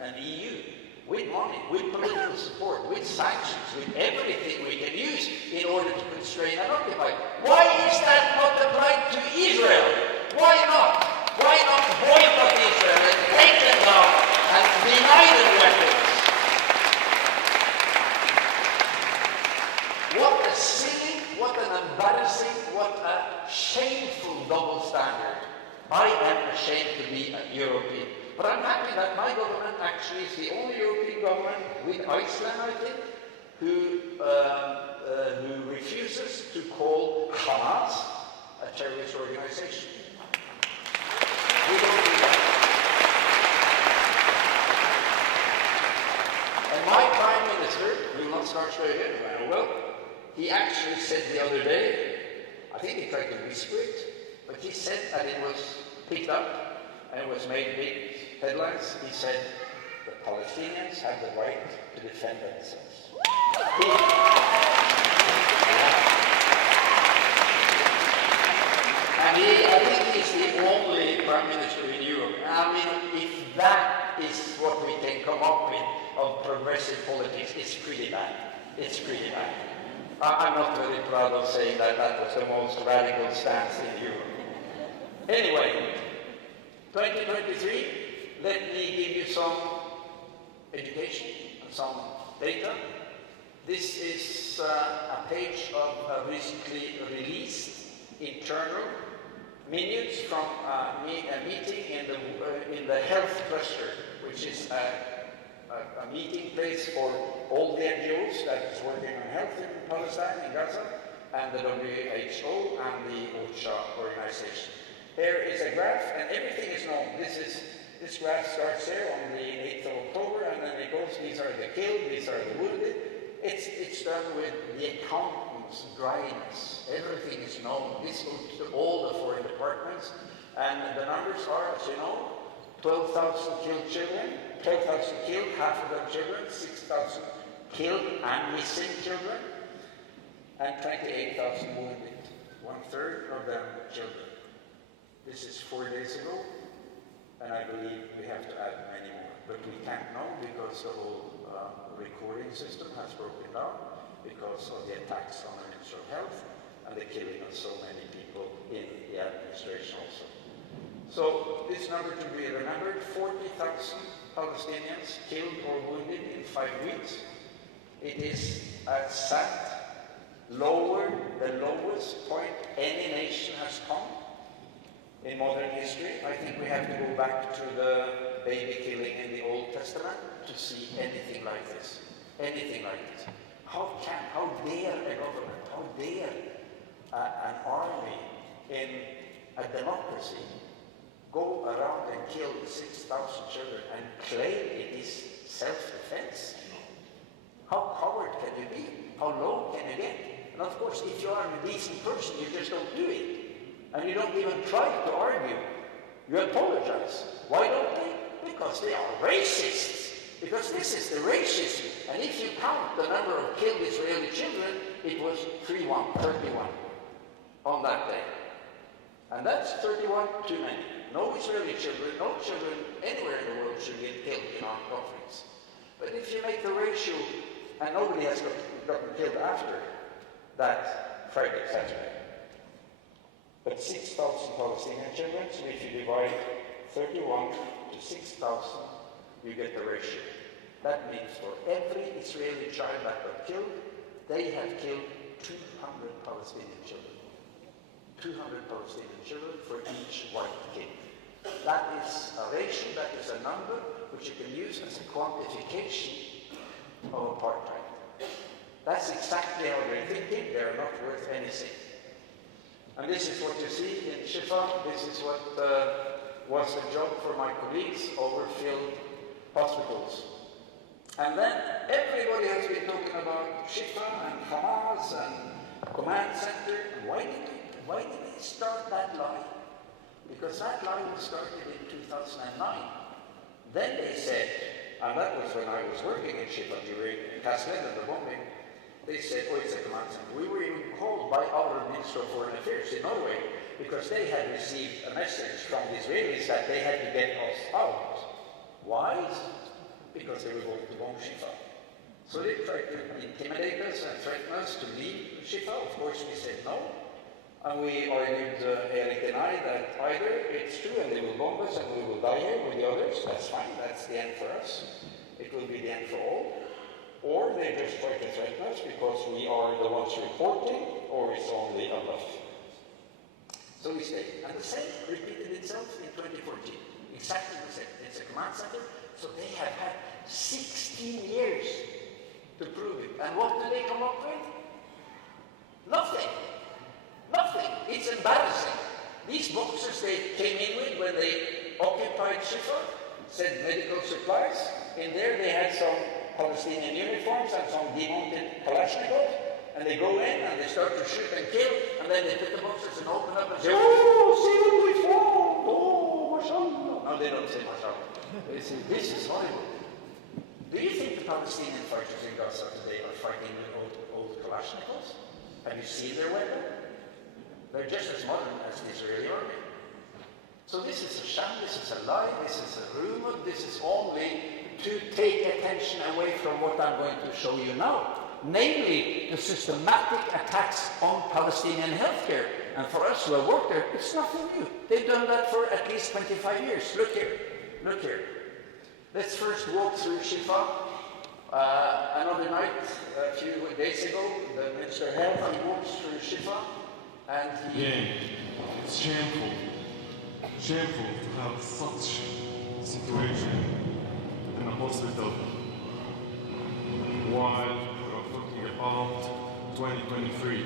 and EU. With money, with political support, with sanctions, with everything we can use in order to constrain and occupy. Why is that not applied to Israel? Why not? Why not boycott Israel and take them down and deny them weapons? What a silly, what an embarrassing, what a shameful double standard. I am ashamed to be a European. But I'm happy that my government actually is the only European government, with Iceland, I think, who refuses to call Hamas a terrorist organization. We don't do that. And my Prime Minister, will not start straight in, well, he actually said the other day, I think he tried to whisper it, but he said that it was picked up and it was made big headlines. He said the Palestinians have the right to defend themselves. And I think he's the only Prime Minister in Europe. I mean, if that is what we can come up with of progressive politics, it's pretty bad. It's pretty bad. I'm not very proud of saying that that was the most radical stance in Europe. Anyway, 2023, let me give you some education and some data. This is a page of a recently released internal minutes from a meeting in the health cluster, which is a meeting place for all the NGOs that is working on health in Palestine, in Gaza, and the WHO and the OCHA organization. Here is a graph, and everything is known. This graph starts there on the 8th of October, and then it goes, these are the killed, these are the wounded. It's done with the accountants, dryness. Everything is known. This goes to all the foreign departments, and the numbers are, as you know, 12,000 killed children, 12,000 killed, half of them children, 6,000 killed and missing children, and 28,000 wounded, 1/3 of them children. This is 4 days ago, and I believe we have to add many more. But we can't know because the whole recording system has broken down because of the attacks on the Minister of Health and the killing of so many people in the administration also. So this number to be remembered, 40,000 Palestinians killed or wounded in 5 weeks. It is sat lower, the lowest point any nation has come in modern history. I think we have to go back to the baby killing in the Old Testament to see anything like this. Anything like this. How dare a government, how dare an army in a democracy go around and kill 6,000 children and claim it is self-defense? How coward can you be? How low can you get? And of course, if you are a decent person, you just don't do it. And you don't even try to argue. You apologize. Why don't they? Because they are racists. Because this is the racism. And if you count the number of killed Israeli children, it was 31 on that day. And that's 31 too many. No Israeli children, no children anywhere in the world should get killed in armed conflicts. But if you make the ratio, and nobody has gotten killed after that Friday, Saturday, but 6,000 Palestinian children, so if you divide 31 to 6,000, you get the ratio. That means for every Israeli child that got killed, they have killed 200 Palestinian children. 200 Palestinian children for each white kid. that is a ratio, that is a number which you can use as a quantification of apartheid. That's exactly how they're thinking. They're not worth anything. And this is what you see in Shifa. This is what was the job for my colleagues, overfilled hospitals. And then everybody has been talking about Shifa and Hamas and command center. Why did they start that lie? Because that lie was started in 2009. Then they said, and that was when I was working in Shifa during Kastel and the bombing, they said, oh, it's a command center. We were even called by our Minister of Foreign Affairs in Norway because they had received a message from the Israelis that they had to get us out. Why? Because they were going to bomb Shifa. So they tried to intimidate us and threaten us to leave Shifa. Of course, we said no. And we argued, Erik and I, that either it's true and they will bomb us and we will die here with the others. That's fine. That's the end for us. It will be the end for all. Or they just try to threaten us because we are the ones reporting, or it's only a bluff. So we stayed. And the same repeated itself in 2014. Exactly the same. It's a command center. So they have had 16 years to prove it. And what do they come up with? Nothing. Nothing. It's embarrassing. These boxes they came in with when they occupied Shifa said medical supplies. In there they had some Palestinian uniforms and some demounted Kalashnikovs. And they go in and they start to shoot and kill. And then they put the boxes and open up and say, oh, see what we found. Oh, mashallah. No, they don't say mashallah. They say, this is horrible. Do you think the Palestinian fighters in Gaza today are fighting with old Kalashnikovs? Have you seen their weapon? They're just as modern as the Israeli army. So this is a sham, this is a lie, this is a rumor, this is only to take attention away from what I'm going to show you now. Namely, the systematic attacks on Palestinian healthcare. And for us who have worked there, it's nothing new. They've done that for at least 25 years. Look here. Look here. Let's first walk through Shifa. Another night, a few days ago, the Minister of Health, he walks through Shifa, and he... Yeah, it's shameful. Shameful to have such situation in a hospital while we're talking about 2023.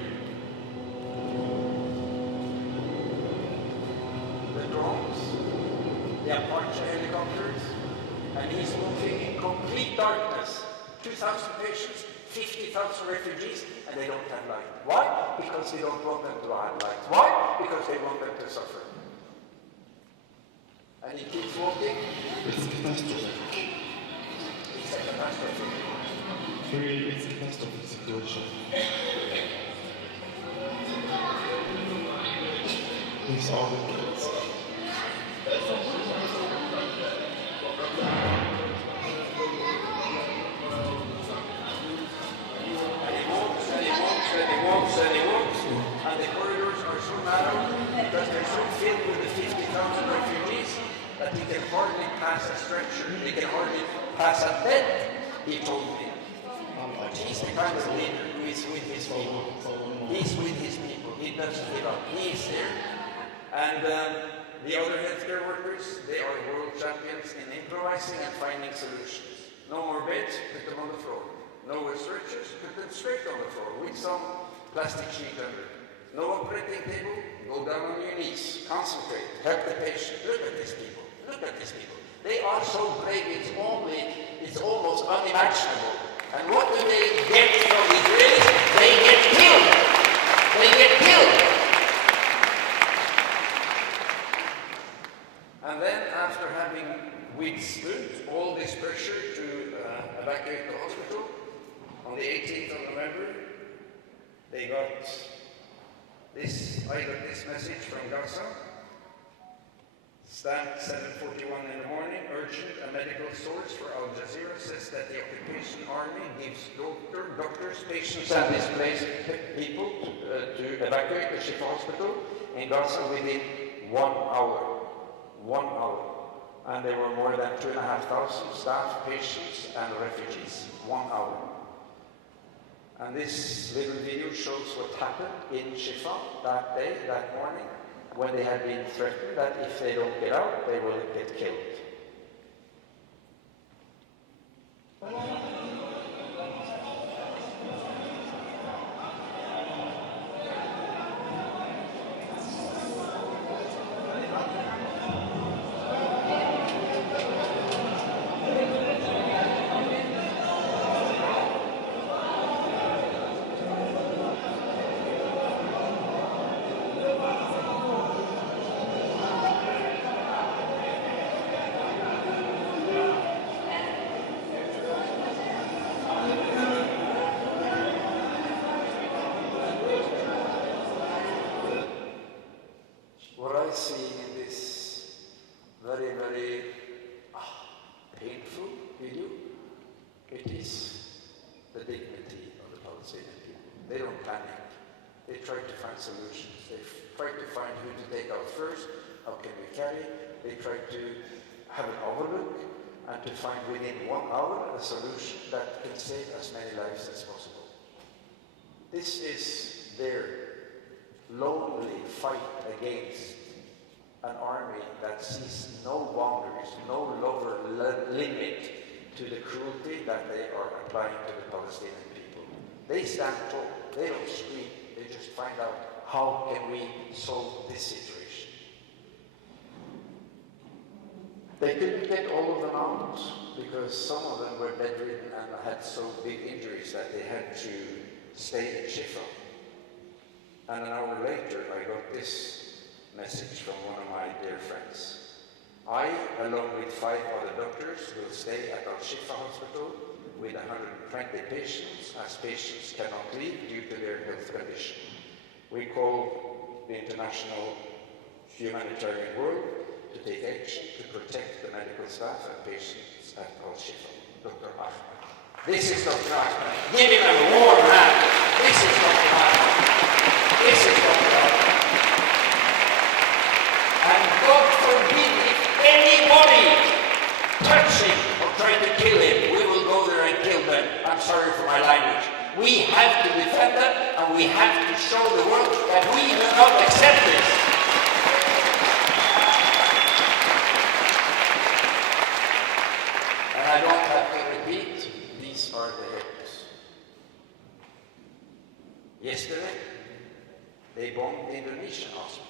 The drones, the Apache helicopters, and he's moving in complete darkness. 2,000 patients, 50,000 refugees, and they don't have light. Why? Because they don't want them to have light. Why? Because they want them to suffer. And he keeps walking. It's a catastrophe. It's a catastrophe. Really, it's a catastrophe situation. These are the kids. And the corridors are so narrow because they're so filled with the 50,000 refugees that he can hardly pass a stretcher. He can hardly pass a bed, he told me. But he's the kind of leader who is with his people. He's with his people. He doesn't give up. He's there. And the other healthcare workers, they are world champions in improvising and finding solutions. No more beds, put them on the floor. No more stretchers, put them straight on the floor with some plastic sheet under. No operating table, go down on your knees, concentrate, help the patient. Look at these people, look at these people. They are so brave, it's almost unimaginable. And what do they get from the Israelis? They get killed. They get killed. And then after having withstood all this pressure to evacuate the hospital, on the 18th of November, I got this message from Gaza. Stamped 7:41 in the morning, urgent, a medical source for Al Jazeera says that the occupation army gives doctors, patients and displaced people to evacuate the Shifa hospital in Gaza within 1 hour. 1 hour. And there were more than 2,500 staff, patients and refugees. 1 hour. And this little video shows what happened in Shifa that day, that morning. when they had been threatened that if they don't get out, they will get killed. See in this very, very painful video, it is the dignity of the Palestinian people. They don't panic. They try to find solutions. They try to find who to take out first, how can we carry. They try to have an overlook and to find within 1 hour a solution that can save as many lives as possible. This is their lonely fight against an army that sees no boundaries, no lower limit to the cruelty that they are applying to the Palestinian people. They stand tall, they don't scream, they just find out how can we solve this situation. They couldn't get all of them out because some of them were bedridden and had so big injuries that they had to stay in Shifa. And an hour later I got this message from one of my dear friends. I, along with 5 other doctors, will stay at Al-Shifa Hospital with 120 patients, as patients cannot leave due to their health condition. We call the international humanitarian world to take action to protect the medical staff and patients at Al-Shifa. Dr. Ahmed. This is Dr. Ahmed. Give him a warm hand. This is Dr. Ahmed. This is Dr. Ahmed. And God forbid if anybody touch him or try to kill him, we will go there and kill them. I'm sorry for my language. We have to defend them and we have to show the world that we do not accept this. And I don't have to repeat, these are the heads. Yesterday, they bombed the Indonesian hospital.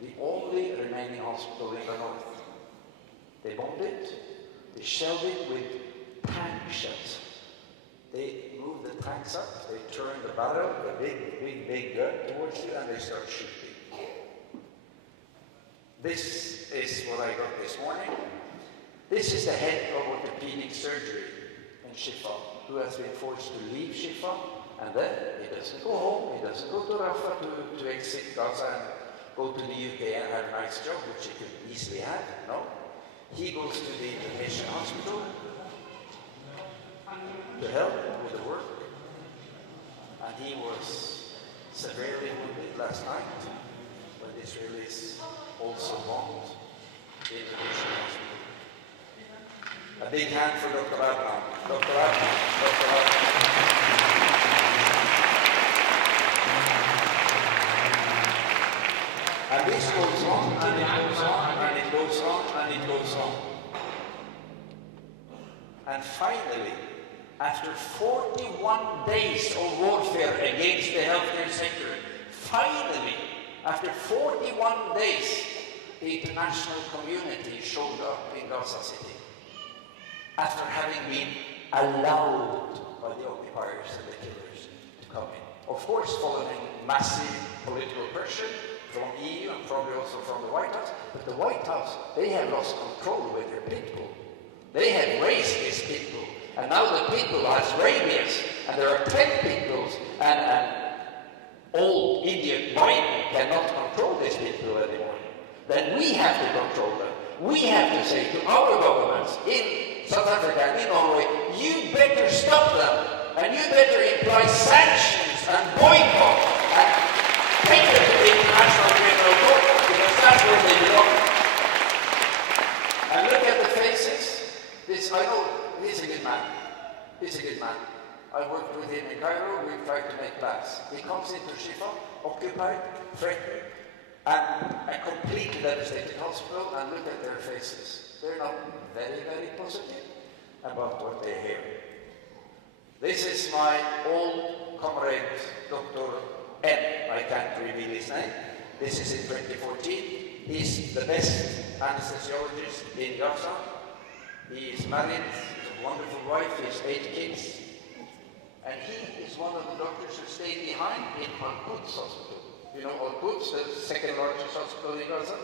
The only remaining hospital in the north. They bombed it, they shelled it with tank shells. They moved the tanks up, they turned the barrel, the big gun towards you, and they start shooting. This is what I got this morning. This is the head of orthopedic surgery in Shifa, who has been forced to leave Shifa, and then he doesn't go home, he doesn't go to Rafah to exit Gaza and go to the UK and have a nice job, which he could easily have. No. He goes to the Indonesian hospital to help with the work. And he was severely wounded last night when the Israelis also bombed the Indonesian hospital. A big hand for Dr. Adnan. Dr. Adnan. Dr. Adnan. And this goes on, and it goes on, and it goes on, and it goes on. And finally, after 41 days of warfare against the healthcare sector, finally, after 41 days, the international community showed up in Gaza City. After having been allowed by the occupiers and the killers to come in. Of course, following massive political pressure from EU and probably also from the White House. But the White House, they have lost control with their people. They have raised these people. And now the people are rabies. And there are 10 people. And old idiot Biden cannot control these people anymore. Then we have to control them. We have to say to our governments in South Africa and in Norway, you better stop them. And you better imply sanctions and boycott and take them to the International Criminal Court, because that's where they belong. And look at the faces. This, I know, he's a good man. He's a good man. I worked with him in Cairo. We tried to make plans. He comes into Shifa, occupied, threatened. And a completely devastated hospital, and look at their faces. They're not very, very positive about what they hear. This is my old comrade, Dr. N. I can't reveal his name. This is in 2014. He's the best anesthesiologist in Gaza. He is married, a wonderful wife, he has 8 kids. And he is one of the doctors who stayed behind in Al-Quds hospital. You know Al-Quds, the second largest hospital in Gaza?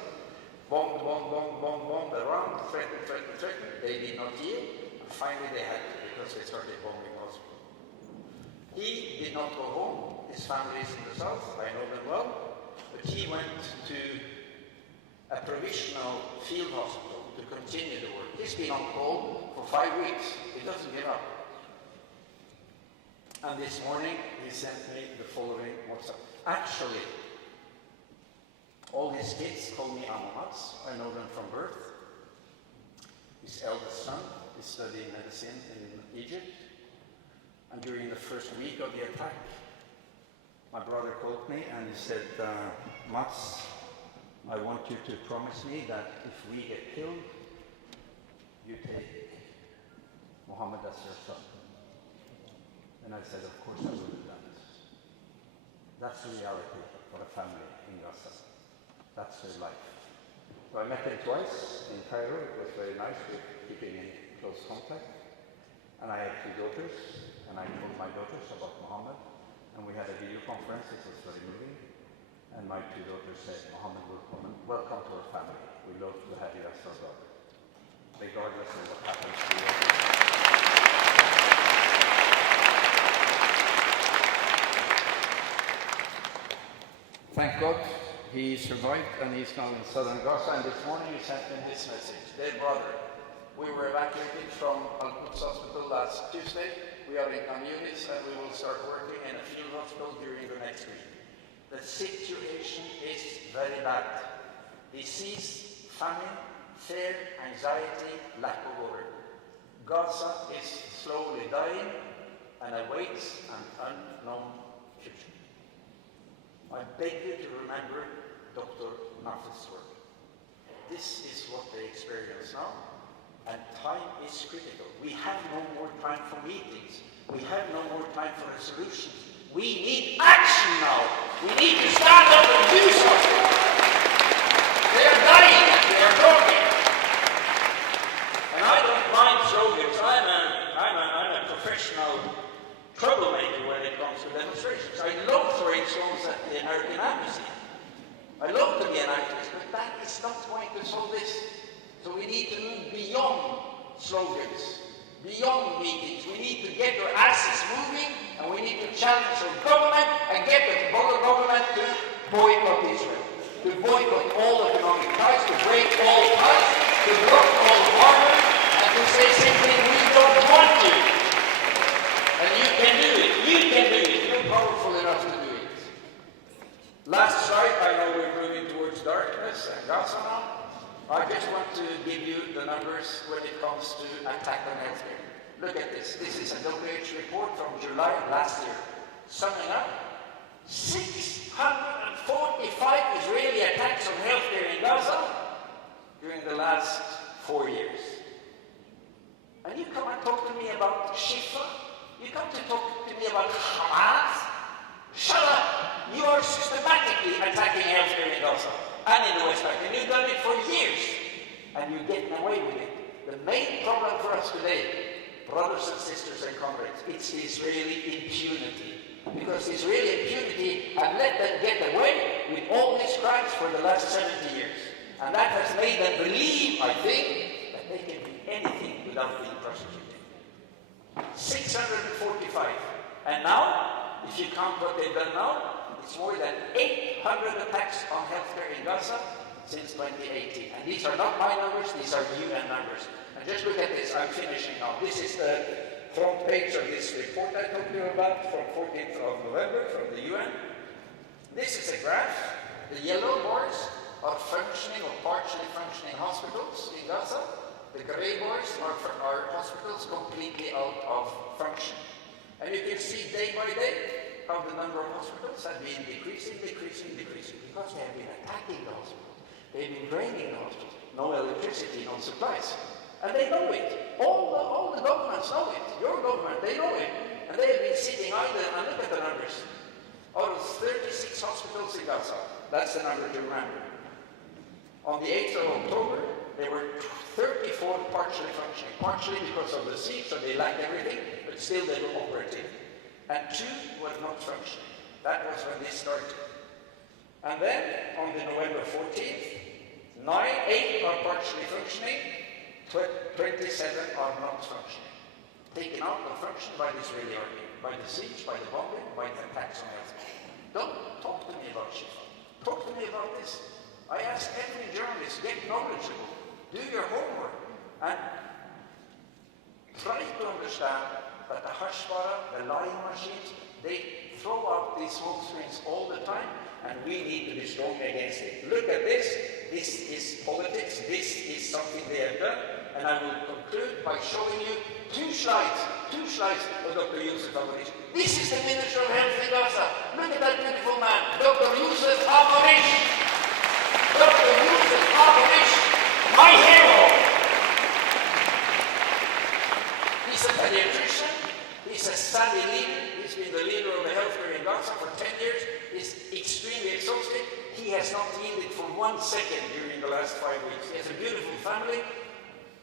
Bombed around, threatened. They did not yield. And finally they had to, because they started bombing the hospital. He did not go home. His family is in the south. I know them well. But he went to a provisional field hospital to continue the work. He's been on call for 5 weeks. He doesn't give up. And this morning, he sent me the following WhatsApp. Actually, all his kids call me Mads. I know them from birth. His eldest son is studying medicine in Egypt. And during the first week of the attack, my brother called me and he said, Mads, I want you to promise me that if we get killed, you take Mohammed as your son. And I said, of course I will do that. That's the reality for a family in Gaza. That's their life. So I met him twice in Cairo. It was very nice. We're keeping in close contact. And I have 2 daughters. And I told my daughters about Mohammed. And we had a video conference. It was very moving. And my 2 daughters said, Mohammed, welcome to our family. We love to have you as our brother, regardless of what happens to you. Thank God he survived and he's now in southern Gaza. And this morning he sent me this message. Dear brother, we were evacuated from Al-Quds hospital last Tuesday. We are in communities and we will start working in a field hospital during the next week. The situation is very bad. Disease, famine, fear, anxiety, lack of order. Gaza is slowly dying and awaits an unknown future. I beg you to remember Dr. Mads' work. This is what they experience now, and time is critical. We have no more time for meetings. We have no more time for resolutions. We need action now. We need to stand up and do something. They are dying and they are talking. And I don't mind slogans. I'm a professional troublemaker when it comes to demonstrations. I love throwing stones at the American embassy. I love to be an activist, but that is not going to solve this. So we need to move beyond slogans, beyond meetings. We need to get our asses moving, and we need to challenge our government and get the government to boycott Israel, to boycott all economic ties, to break all ties, to block all harbors, and to say simply, we don't want you. And you can do it. You can do it. You're powerful enough to do it. Last slide. I know we're moving towards darkness and Gaza now. I just want to give you the numbers when it comes to attack on healthcare. Look at this. This is a WHO report from July last year. Summing up, 645 Israeli attacks on healthcare in Gaza during the last 4 years. And you come and talk to me about Shifa? You come to talk to me about Hamas? Shut up! You are systematically attacking healthcare in Gaza and in the West Bank, and you've done it for years, and you're getting away with it. The main problem for us today, brothers and sisters and comrades, it's the Israeli impunity. Because Israeli impunity have let them get away with all these crimes for the last 70 years. And that has made them believe, I think, that they can do anything without being prosecuted. 645. And now, if you count what they've done now, it's more than 800 attacks on healthcare in Gaza since 2018. And these are not my numbers, these are UN numbers. And just look at this, I'm finishing now. This is the front page of this report I talked to you about from 14th of November from the UN. This is a graph. The yellow bars are functioning or partially functioning hospitals in Gaza. The grey bars are hospitals completely out of function. And you can see day by day of the number of hospitals had been decreasing, because they have been attacking the hospitals. They've been draining the hospitals. No electricity, no supplies. And they know it. All the governments know it. Your government, they know it. And they have been sitting idle, and look at the numbers. Out of 36 hospitals in Gaza, that's the number to remember. On the 8th of October, there were 34 partially functioning. Partially because of the siege, so they lacked everything, but still they were operative. And 2 were not functioning. That was when this started. And then, on the November 14th, 8 are partially functioning, 27 are not functioning. Taken out of function by the Israeli army, by the siege, by the bombing, by the attacks on health. Don't talk to me about Shifa. Talk to me about this. I ask every journalist, get knowledgeable, do your homework, and try to understand that the Hashwara, the lying machines, they throw out these smoke screens all the time, and we need to be strong against it. Look at this. This is politics. This is something they have done. And I will conclude by showing you two slides of Dr. Youssef Aborish. This is the Minister of Health in Gaza. Look at that beautiful man, Dr. Youssef Aborish. Dr. Youssef Aborish, my hero. He's a pediatrician. He's a savvy leader. He's been the leader of the healthcare in Gaza for 10 years. He's extremely exhausted. He has not yielded for 1 second during the last 5 weeks. He has a beautiful family.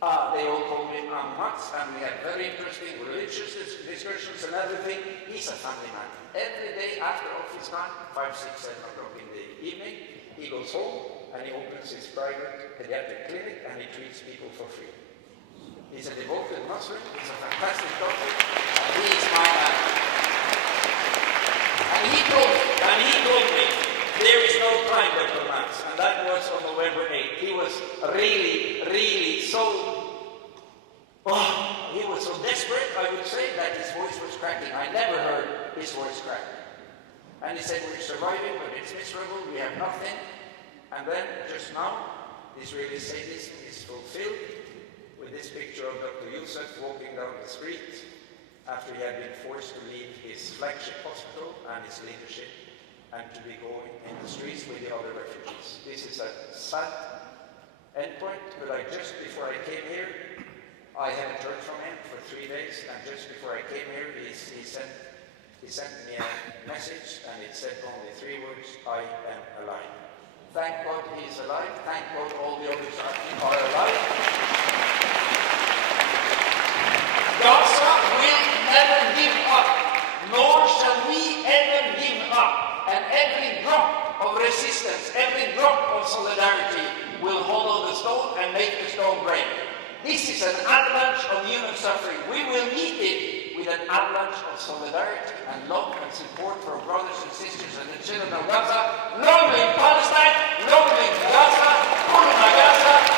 They all call him nuts, and we have very interesting religious discussions and everything. He's a family man. Every day after office time, 5, 6, 7 o'clock in the evening, he goes home and he opens his private pediatric clinic and he treats people for free. He's a devoted Muslim, he's a fantastic doctor, and he is my man. And he told me, there is no time, Dr. Mads, and that was on November 8th. He was really so he was so desperate, I would say, that his voice was cracking. I never heard his voice crack. And he said, we're surviving, but it's miserable, we have nothing. And then, just now, the Israeli sadism is fulfilled with this picture of Dr. Youssef walking down the street after he had been forced to leave his flagship hospital and his leadership and to be going in the streets with the other refugees. This is a sad endpoint, but just before I came here, I haven't heard from him for 3 days, and just before I came here, he sent me a message, and it said only 3 words: I am alive. Thank God he is alive. Thank God all the others are alive. Gaza will never give up, nor shall we ever give up. And every drop of resistance, every drop of solidarity will hollow the stone and make the stone break. This is an avalanche of human suffering. We will meet it with an avalanche of solidarity and love and support for our brothers and sisters and the children of Gaza. Long live Palestine! Long live Gaza! Gaza!